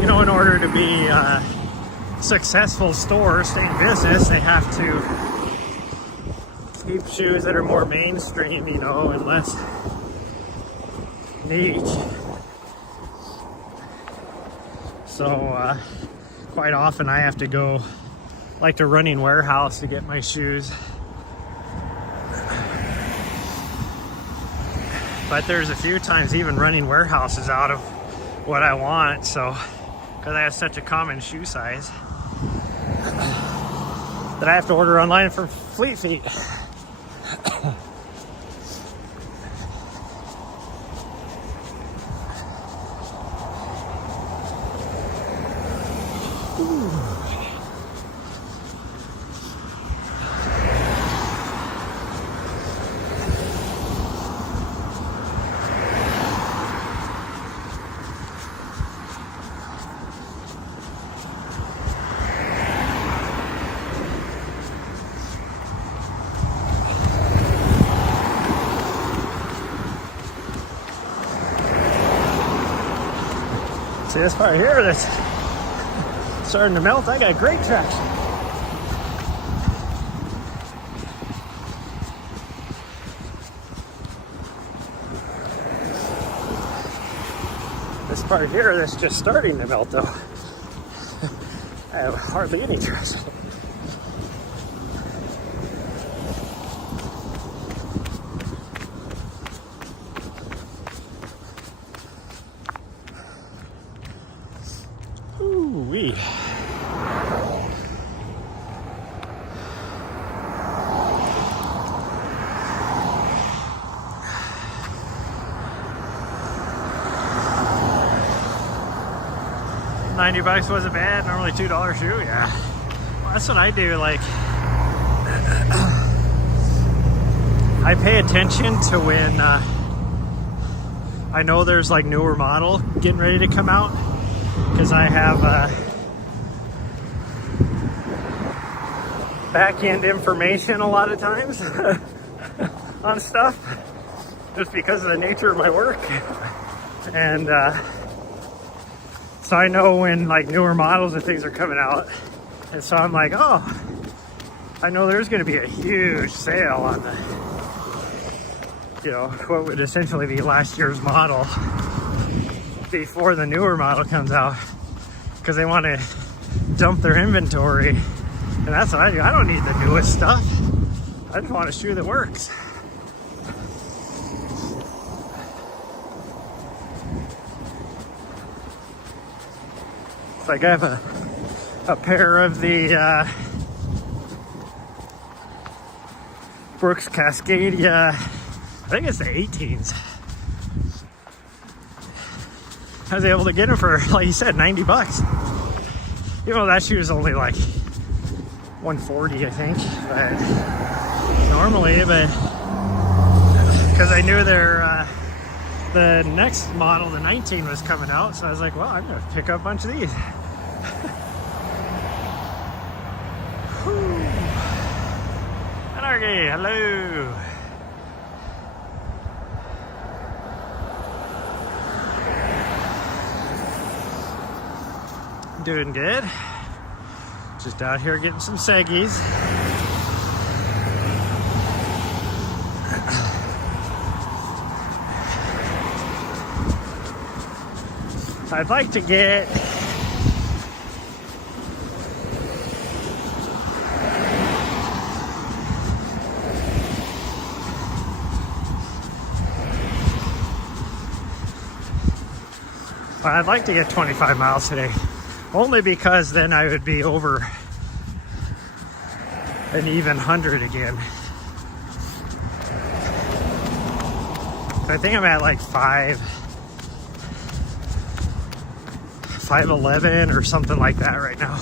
you know, in order to be a successful store, stay in business, they have to keep shoes that are more mainstream, you know, and less niche. So, quite often I have to go like to Running Warehouse to get my shoes. But there's a few times even Running Warehouse is out of what I want, so because I have such a common shoe size that I have to order online from Fleet Feet. See this part here that's starting to melt? I got great traction. This part here that's just starting to melt though. I have hardly any traction. Ooh-wee. $90 wasn't bad. Normally $2 shoe, yeah. Well, that's what I do. Like, I pay attention to when I know there's like newer model getting ready to come out, because I have back-end information a lot of times on stuff, just because of the nature of my work. And so I know when like newer models and things are coming out, and so I'm like, oh, I know there's going to be a huge sale on the, you know, what would essentially be last year's model before the newer model comes out, because they want to dump their inventory. And that's what I do. I don't need the newest stuff. I just want a shoe that works. It's like I have a pair of the Brooks Cascadia, I think it's the 18s. I was able to get them for, like you said, 90 bucks. You know, that shoe is only like 140, I think. But normally, because I knew the next model, the 19, was coming out, so I was like, well, I'm gonna pick up a bunch of these. Anarchy, hello. Doing good. Just out here getting some seggies. I'd like to get I'd like to get 25 miles today. Only because then I would be over an even 100 again. I think I'm at like 511 or something like that right now.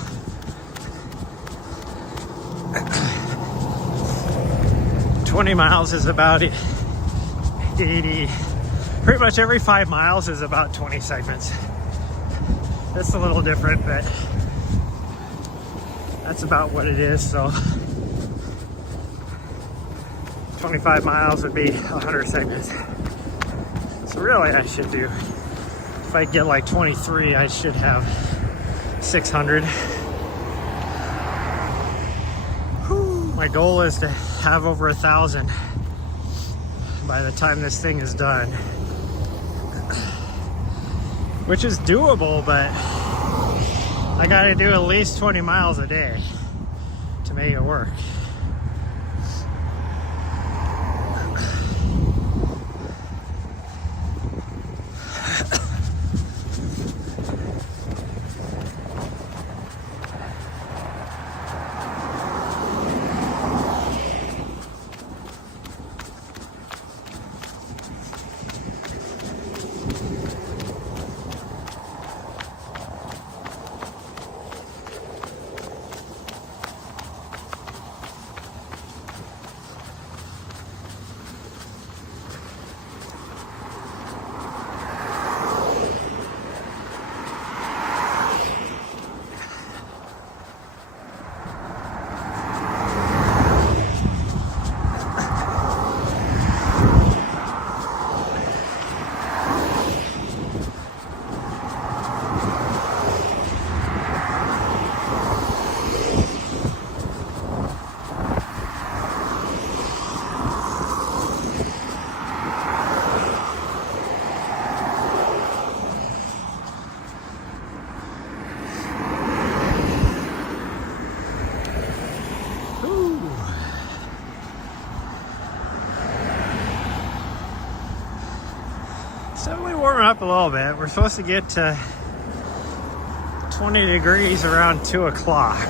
$20 miles is about 80. Pretty much every 5 miles is about 20 segments. That's a little different, but that's about what it is. So 25 miles would be 100 segments. So really I should do, if I get like 23, I should have 600. Whew. My goal is to have over 1,000 by the time this thing is done. Which is doable, but I gotta do at least 20 miles a day to make it work. So we warm up a little bit. We're supposed to get to 20 degrees around 2 o'clock.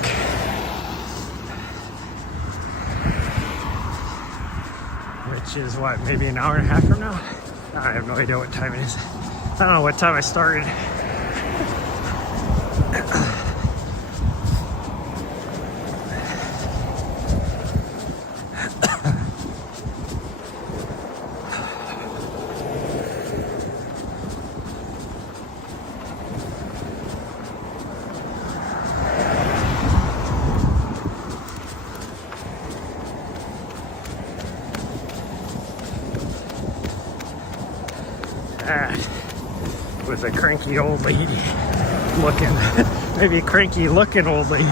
Which is what, maybe an hour and a half from now? I have no idea what time it is. I don't know what time I started. With a cranky old lady looking, maybe a cranky looking old lady.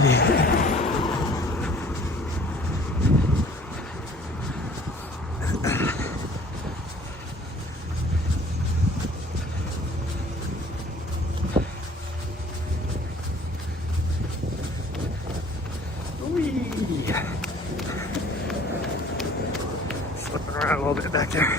Slipping around a little bit back there.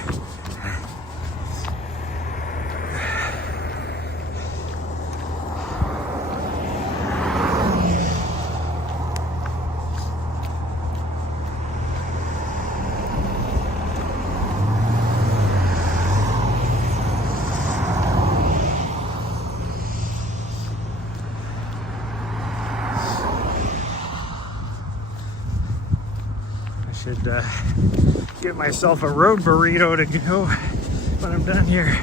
Should get myself a road burrito to go when I'm done here.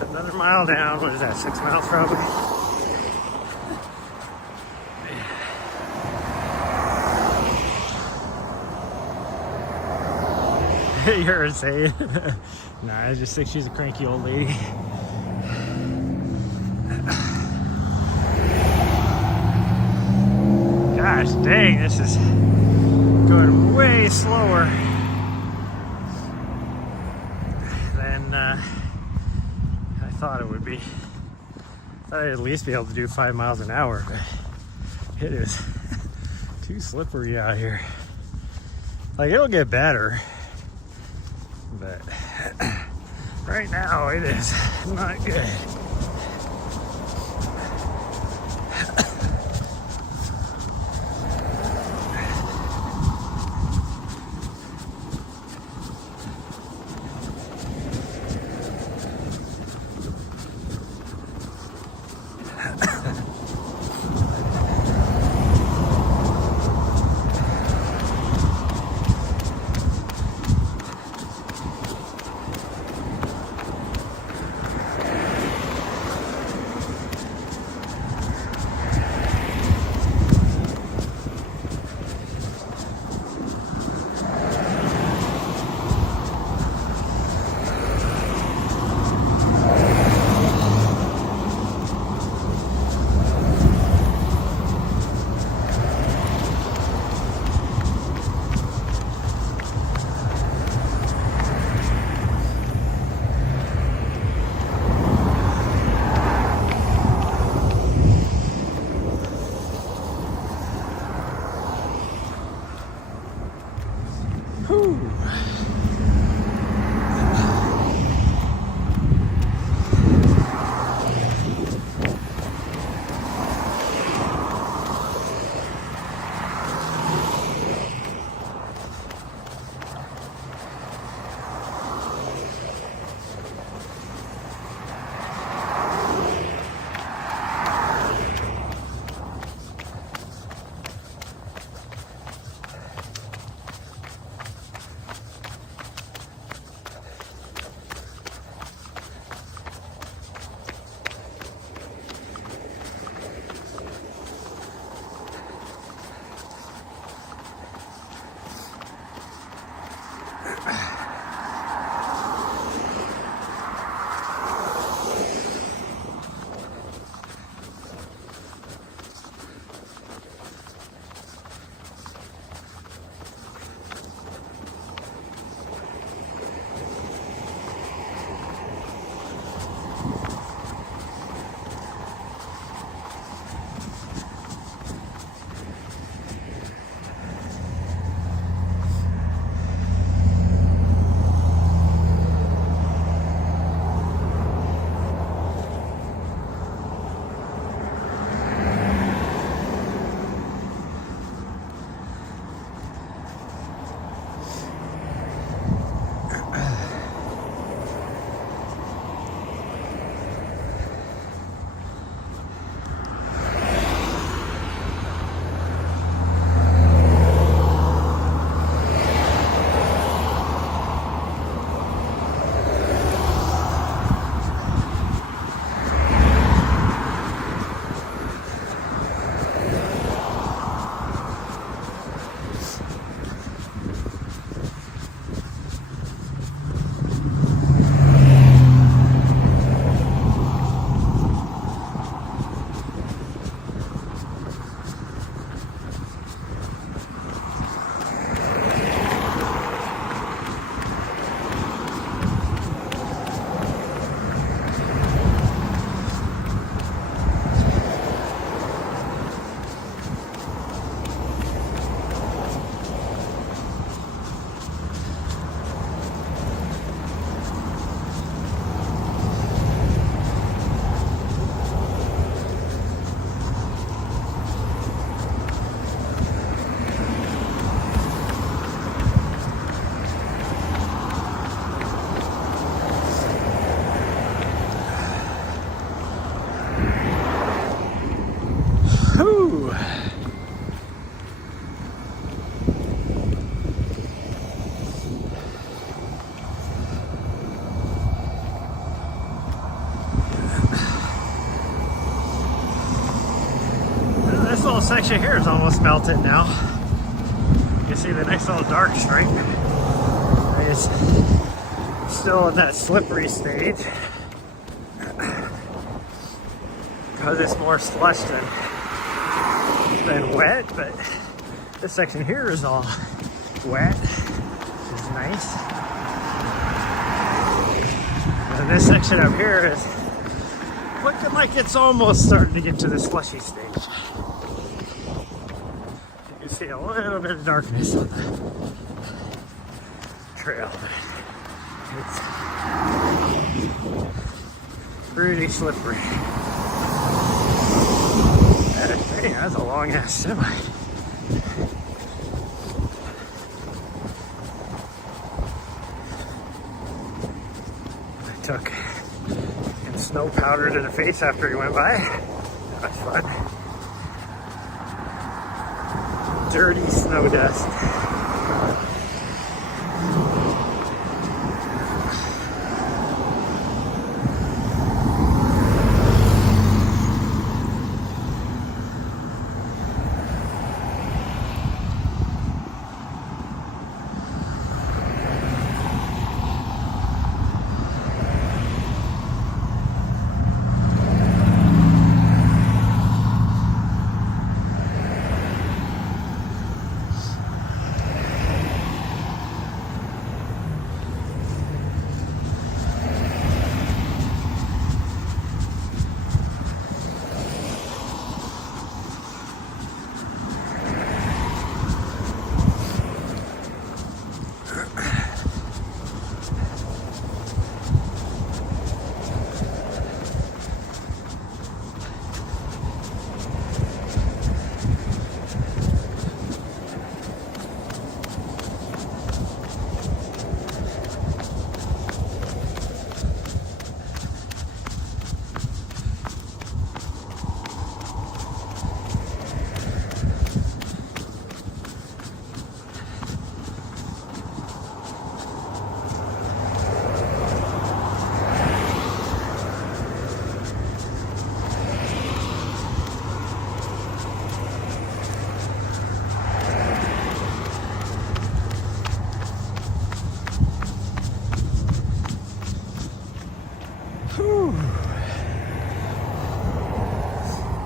Another mile down. What is that? 6 miles probably. You heard her say it. Nah, I just think she's a cranky old lady. Gosh dang, this is going way slower than I thought it would be. I thought I'd at least be able to do 5 miles an hour, but it is too slippery out here. Like, it'll get better, but right now it is not good. section here is almost melted now. You can see the nice little dark stripe. It's still in that slippery stage because it's more slush than wet, but this section here is all wet, which is nice. And this section up here is looking like it's almost starting to get to the slushy stage. You can see a little bit of darkness on the trail. It's pretty slippery. Hey, that's a long ass semi. I took and snow powder to the face after he went by. That's fun. Dirty snow dust.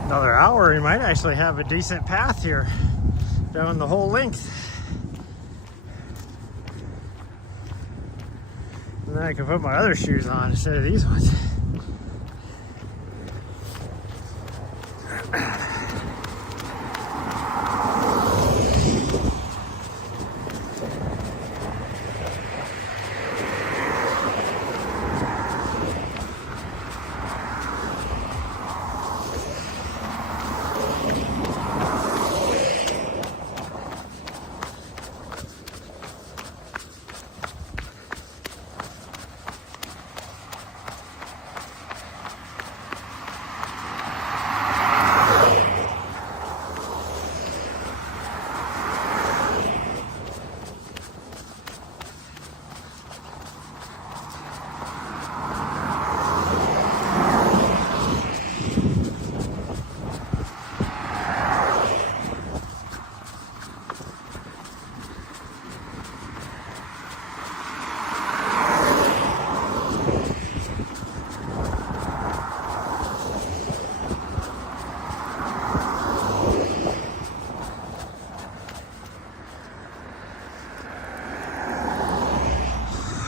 Another hour, we might actually have a decent path here down the whole length. And then I can put my other shoes on instead of these ones.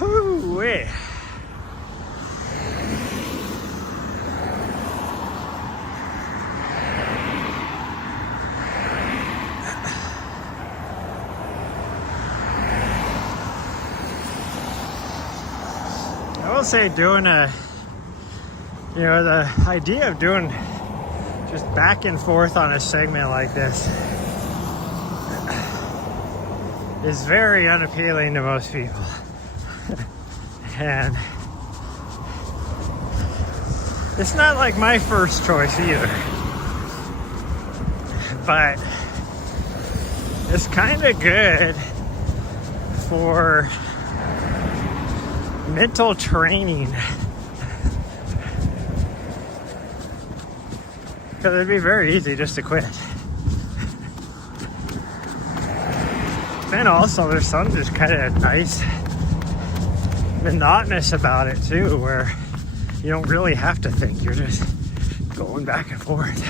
Whoo-wee. I will say doing the idea of doing just back and forth on a segment like this is very unappealing to most people. And it's not like my first choice either, but it's kind of good for mental training, because it'd be very easy just to quit. And also there's something just kind of nice, monotonous about it too, where you don't really have to think. You're just going back and forth.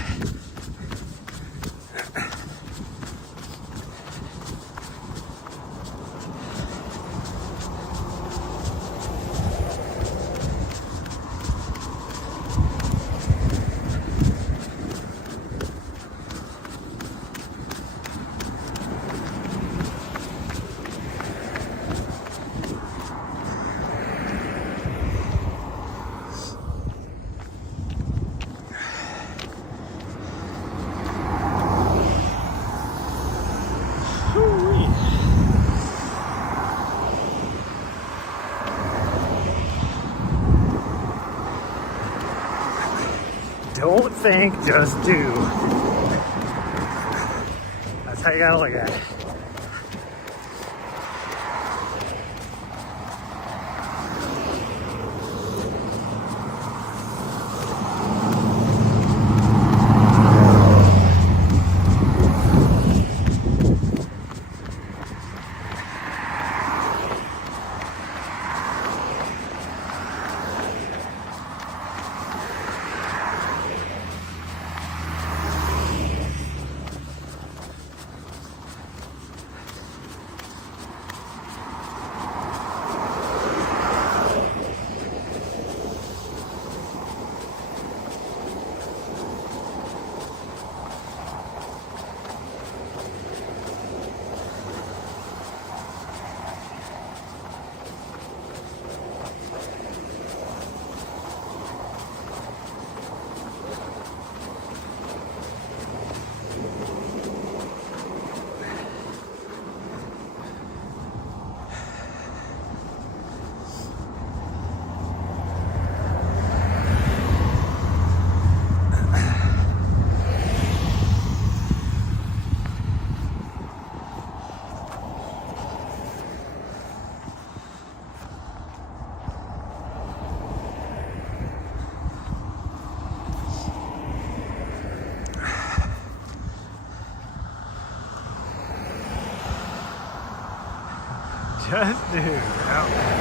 Don't think, just do. That's how you gotta look at it. Just do. Yep.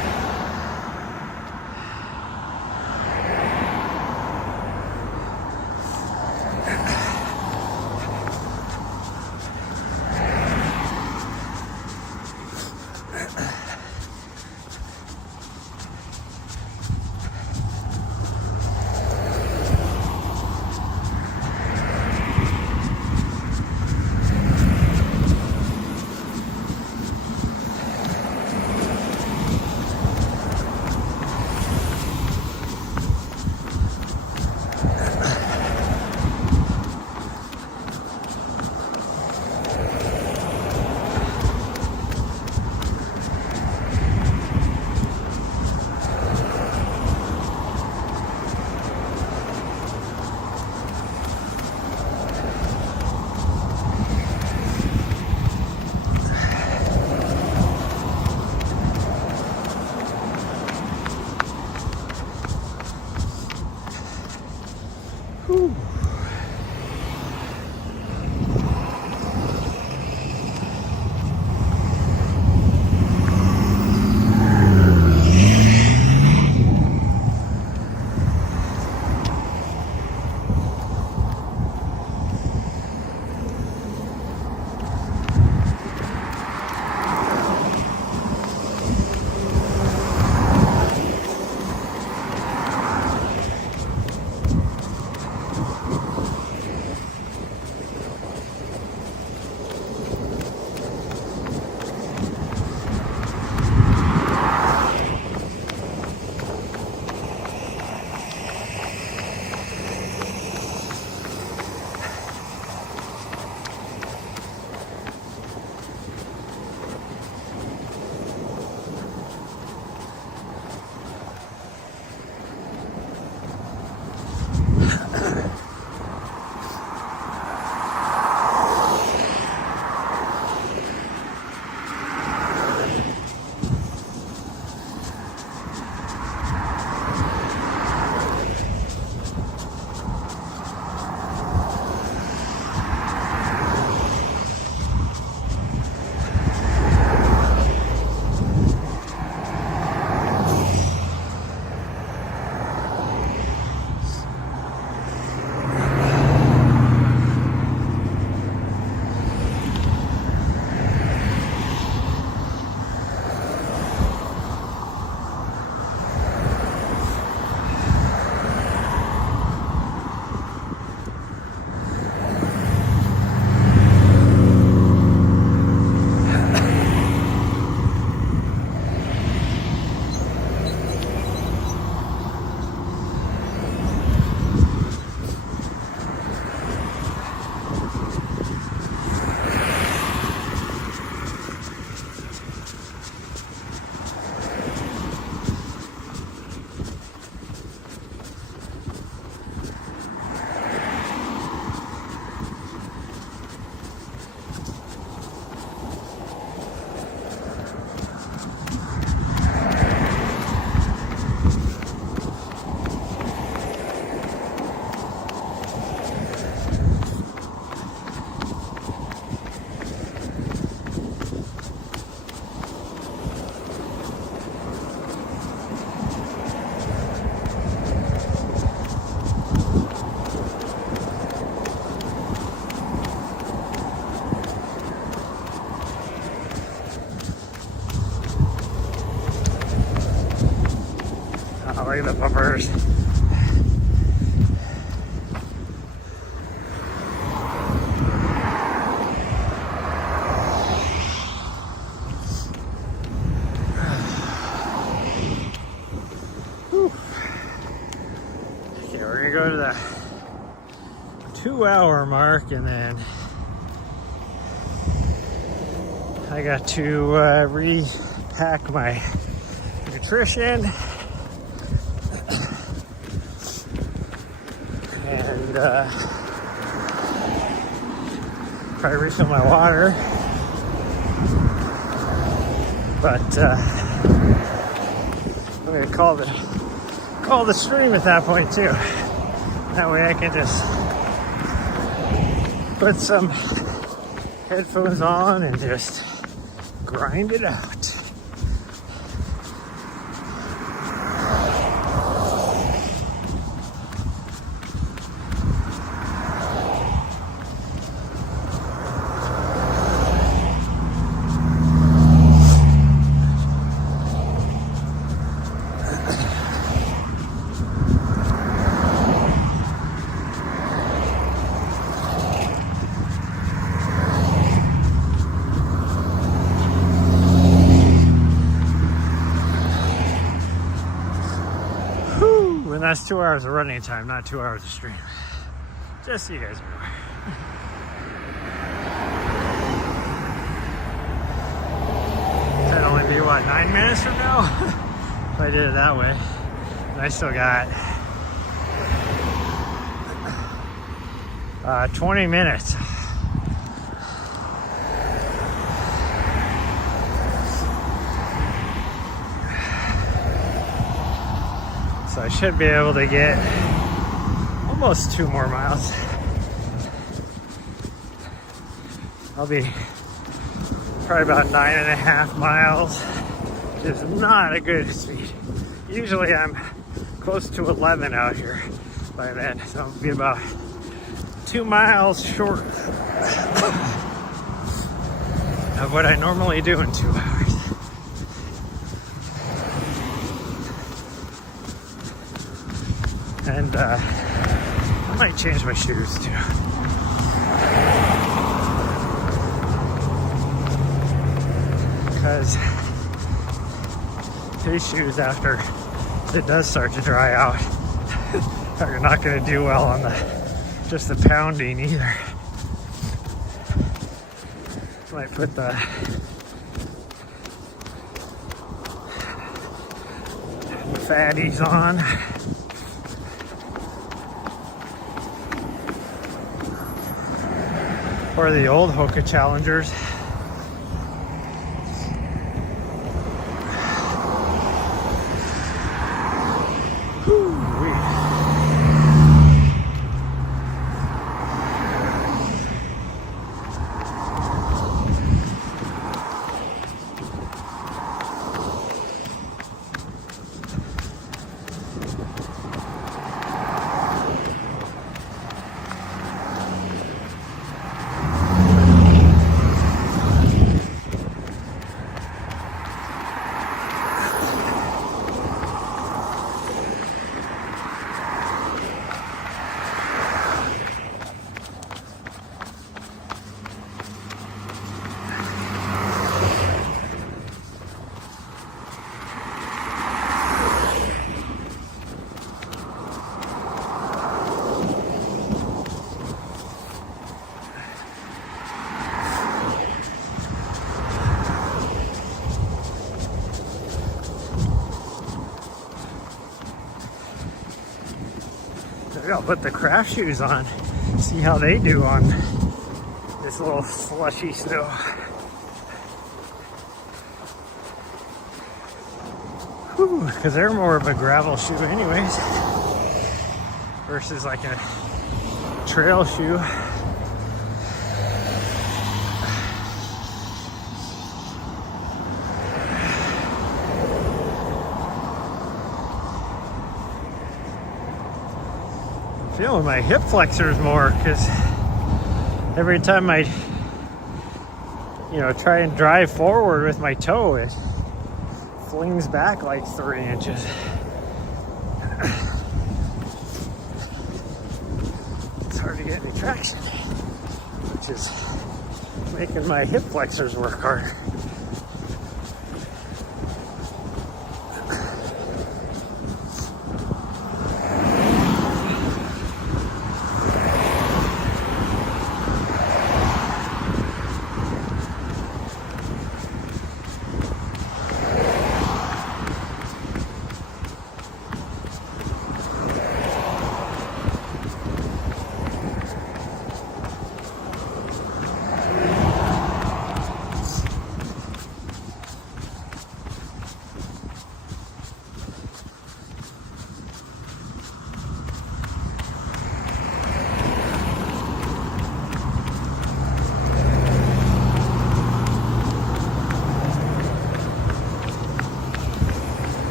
look at the bumpers. Okay, we're gonna go to the 2-hour mark, and then I got to repack my nutrition and probably refill my water, but I'm gonna call the stream at that point too. That way I can just put some headphones on and just grind it out. And that's 2 hours of running time, not 2 hours of stream. Just so you guys are aware. That'd only be, what, 9 minutes from now? If I did it that way. And I still got 20 minutes. So I should be able to get almost 2 more miles. I'll be probably about 9.5 miles, which is not a good speed. Usually I'm close to 11 out here by then, so I'll be about 2 miles short of what I normally do in 2 hours. And I might change my shoes too. Because these shoes, after it does start to dry out, are not going to do well on just the pounding either. Might put the fatties on. Or the old Hoka Challengers. I'll put the craft shoes on, see how they do on this little slushy snow. Because they're more of a gravel shoe anyways, versus like a trail shoe. Feeling my hip flexors more, because every time I try and drive forward with my toe, it flings back like 3 inches. It's hard to get any traction, which is making my hip flexors work harder.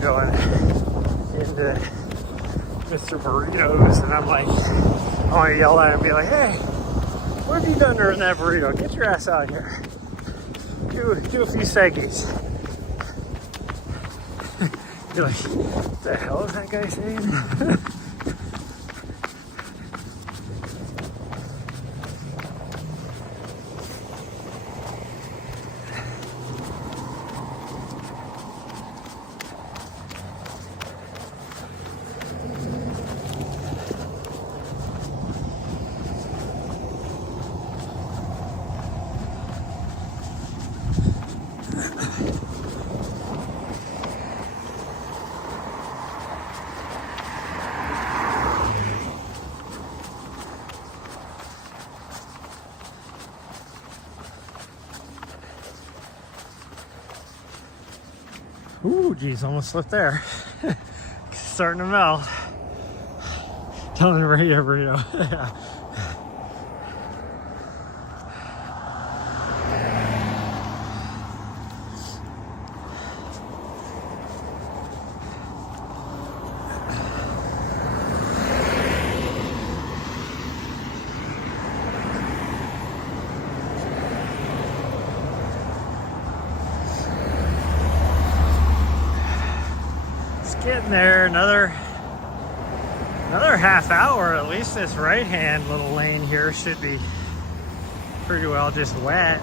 Going into Mr. Burritos, and I'm like, I want to yell at him and be like, hey, what have you done during that burrito? Get your ass out here. Do a few seggies. You're like, what the hell is that guy saying? Ooh, geez, almost slipped there. Starting to melt. Tell me right here, burrito. Yeah. Getting there, another half hour. At least this right hand little lane here should be pretty well just wet.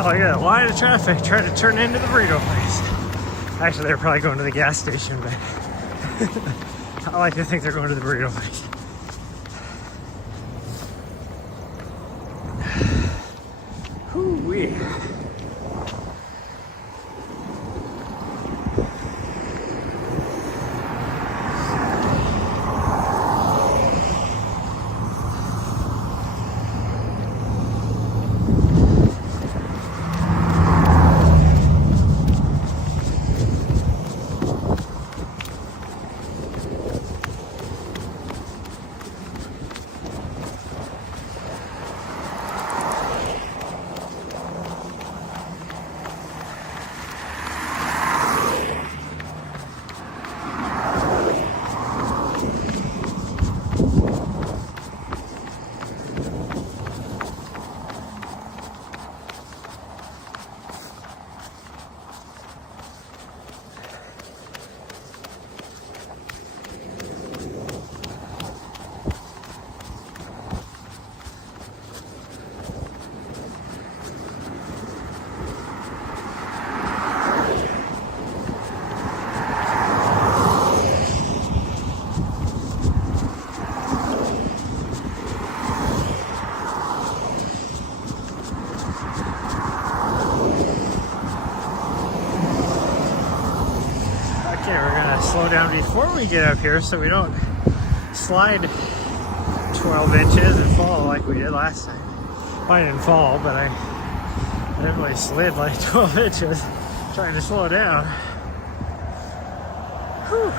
Oh yeah, a line of traffic trying to turn into the burrito place. Actually, they're probably going to the gas station, but I like to think they're going to the burrito place. Hoo-wee. slow down before we get up here so we don't slide 12 inches and fall like we did last time. Well, I didn't fall, but I definitely slid like 12 inches trying to slow down. Whew.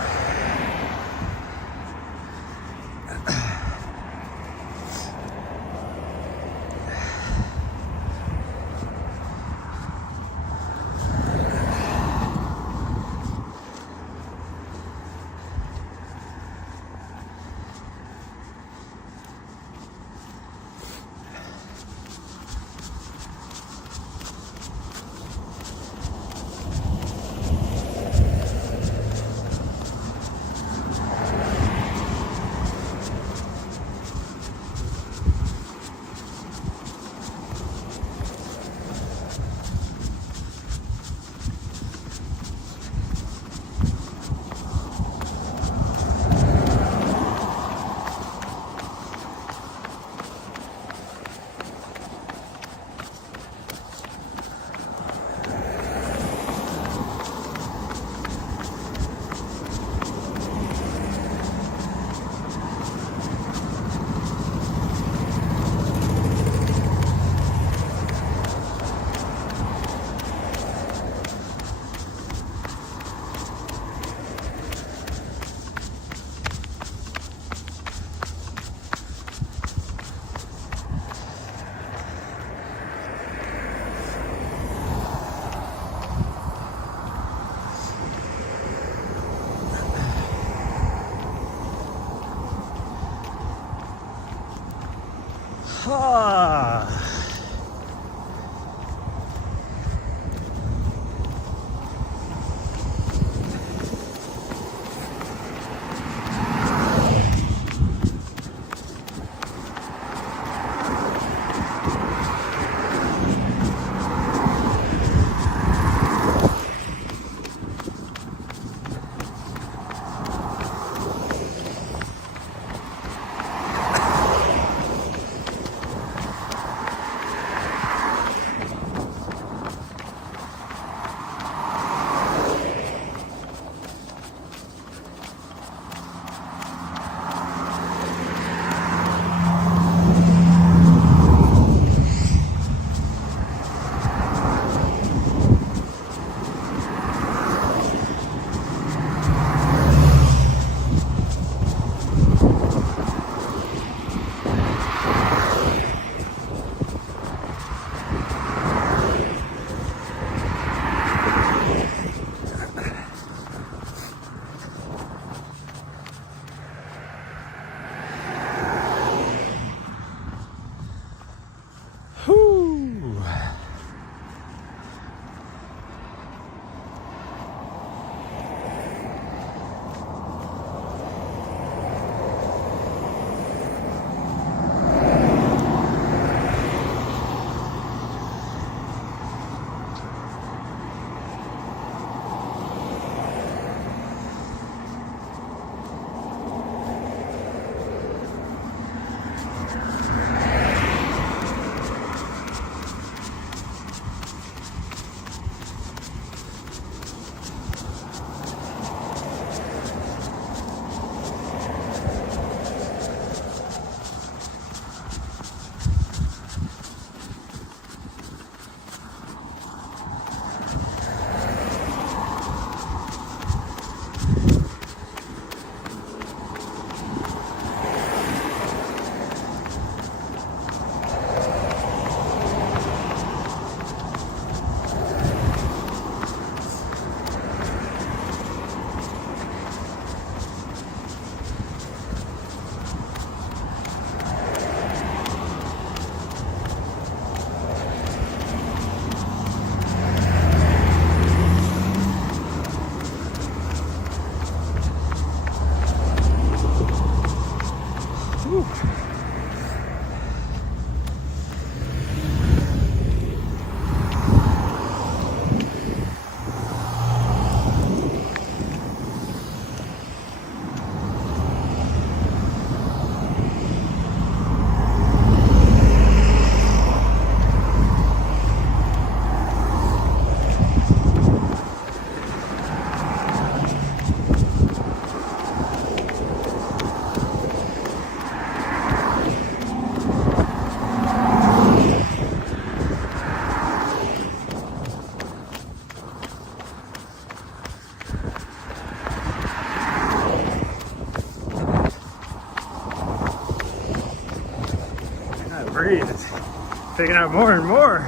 picking up more and more.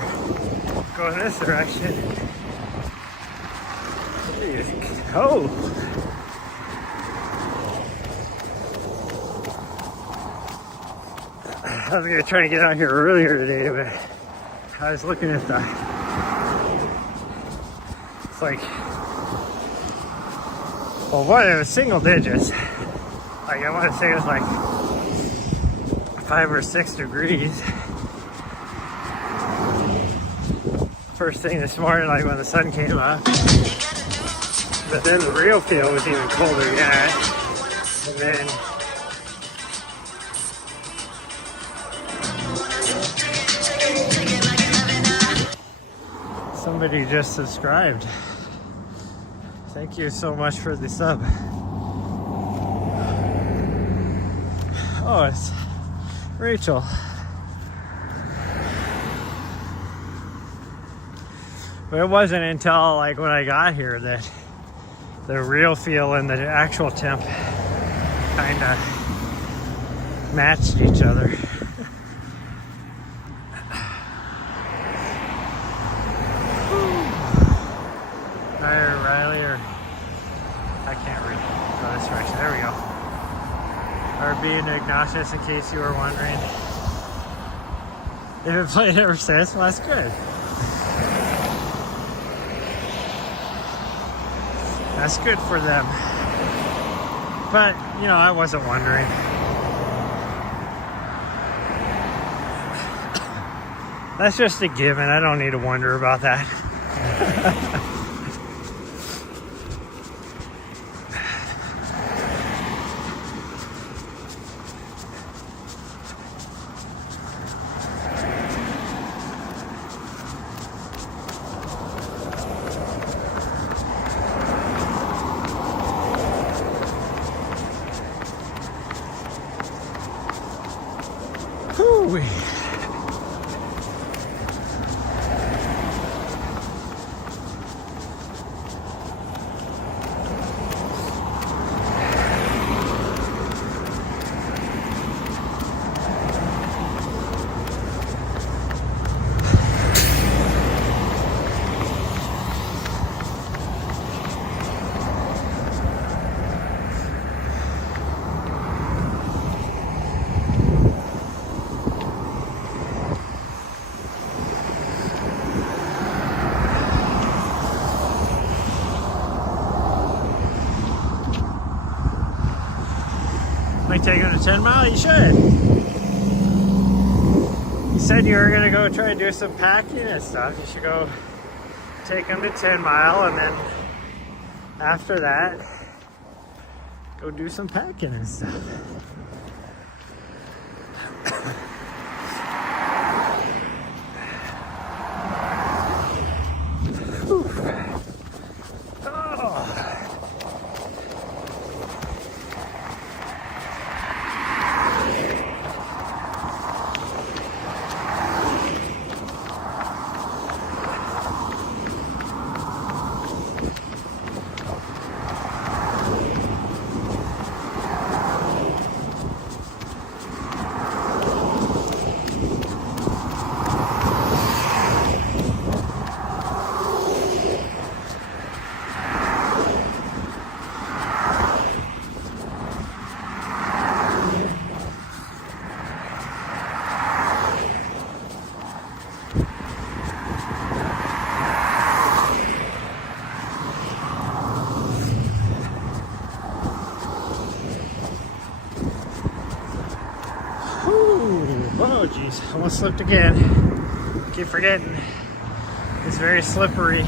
Going this direction. It's cold. I was gonna try to get out here earlier today, but I was looking at it's like, well, what, it was single digits. Like, I want to say it was like 5 or 6 degrees. First thing this morning, like when the sun came up. But then the real feel was even colder yet. And then somebody just subscribed. Thank you so much for the sub. Oh, it's Rachel. But it wasn't until like when I got here that the real feel and the actual temp kind of matched each other. Riley, or I can't read. Go this direction. There we go. RB and Ignatius, in case you were wondering. They've been playing ever since. Well, that's good. That's good for them. But, you know, I wasn't wondering. That's just a given. I don't need to wonder about that. Hoo-wee. Might take it to 10 mile, you should. You said you were gonna go try and do some packing and stuff. You should go take them to 10 mile and then after that, go do some packing and stuff. Oh geez, almost slipped again. Keep forgetting. It's very slippery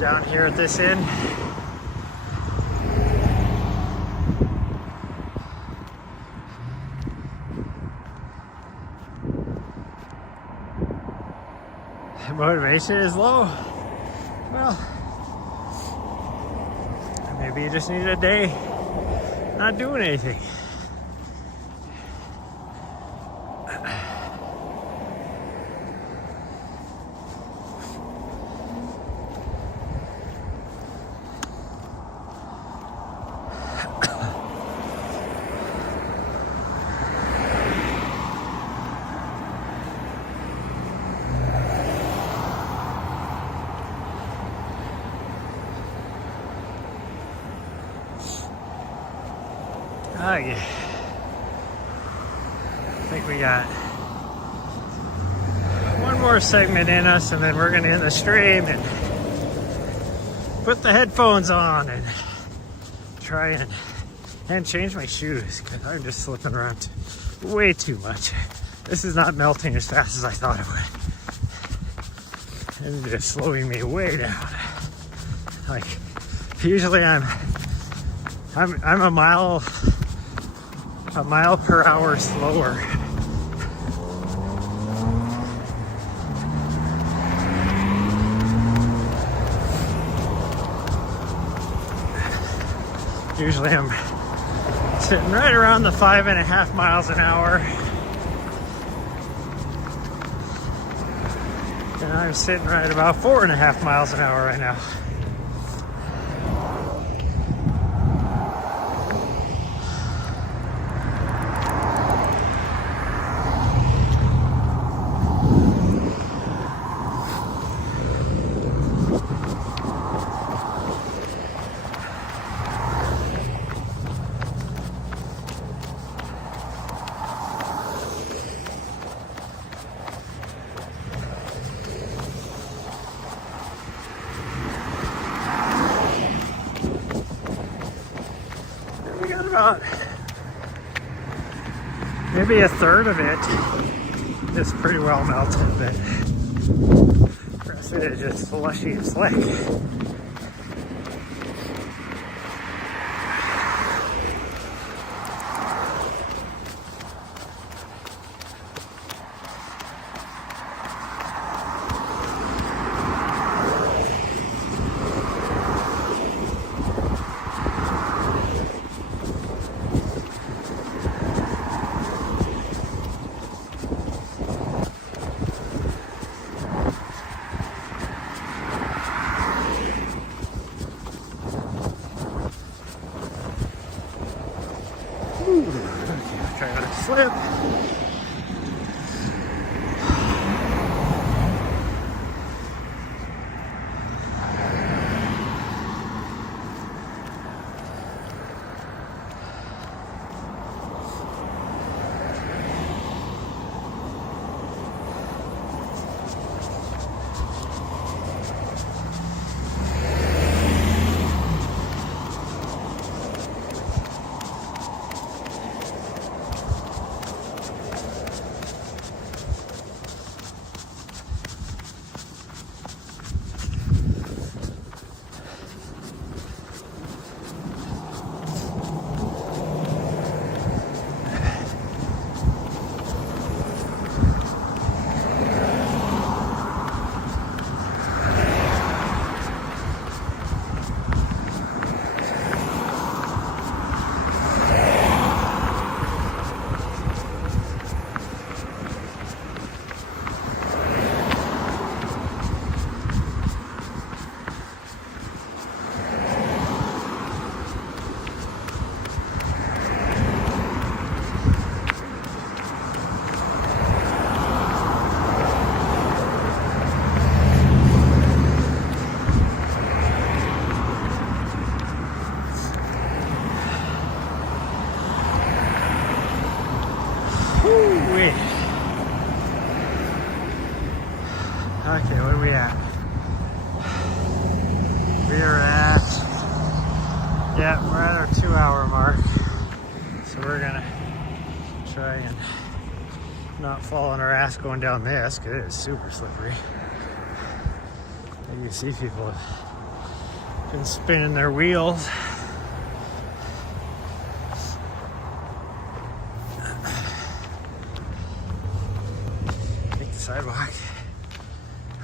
down here at this end. Motivation is low. Well, maybe you just need a day not doing anything. Okay. I think we got one more segment in us, and then we're gonna end the stream and put the headphones on and try and change my shoes, because I'm just slipping around way too much. This is not melting as fast as I thought it would. It's just slowing me way down. Like, usually I'm a mile per hour slower. Usually I'm sitting right around the 5.5 miles an hour. And I'm sitting right about 4.5 miles an hour right now. We got about maybe a third of it is pretty well melted, but the rest of it is just slushy and slick. Try not to slip. Okay, what are we at? We are at, yeah, we're at our 2-hour mark. So we're gonna try and not fall on our ass going down this, because it is super slippery. You can see people have been spinning their wheels. Take the sidewalk.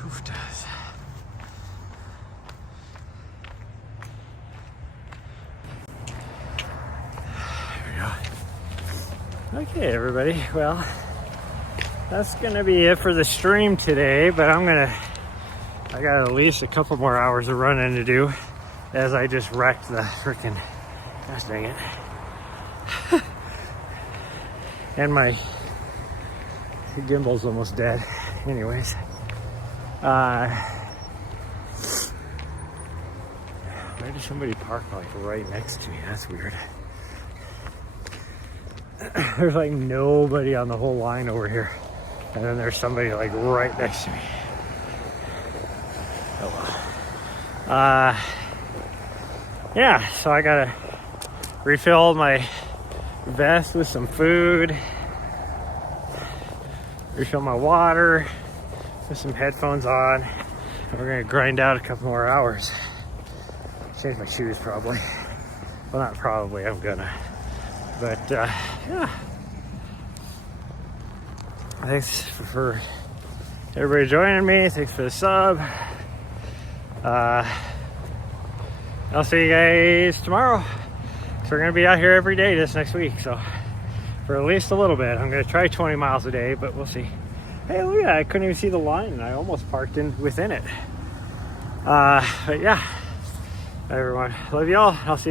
Oof, does. There we go. Okay, everybody. Well, that's gonna be it for the stream today, but I got at least a couple more hours of running to do, as I just wrecked the freaking, gosh dang it. And my gimbal's almost dead. Anyways. Where did somebody park like right next to me? That's weird. there's like nobody on the whole line over here. And then there's somebody like right next to me. Oh well. Yeah, so I gotta refill my vest with some food, refill my water, put some headphones on, and we're gonna grind out a couple more hours. Change my shoes probably. Well, not probably, I'm gonna. But yeah. Thanks for everybody joining me. Thanks for the sub. I'll see you guys tomorrow. So we're gonna be out here every day this next week. So for at least a little bit, I'm gonna try 20 miles a day, but we'll see. Hey, look at that! I couldn't even see the line, and I almost parked within it. But yeah, everyone, love y'all. I'll see you.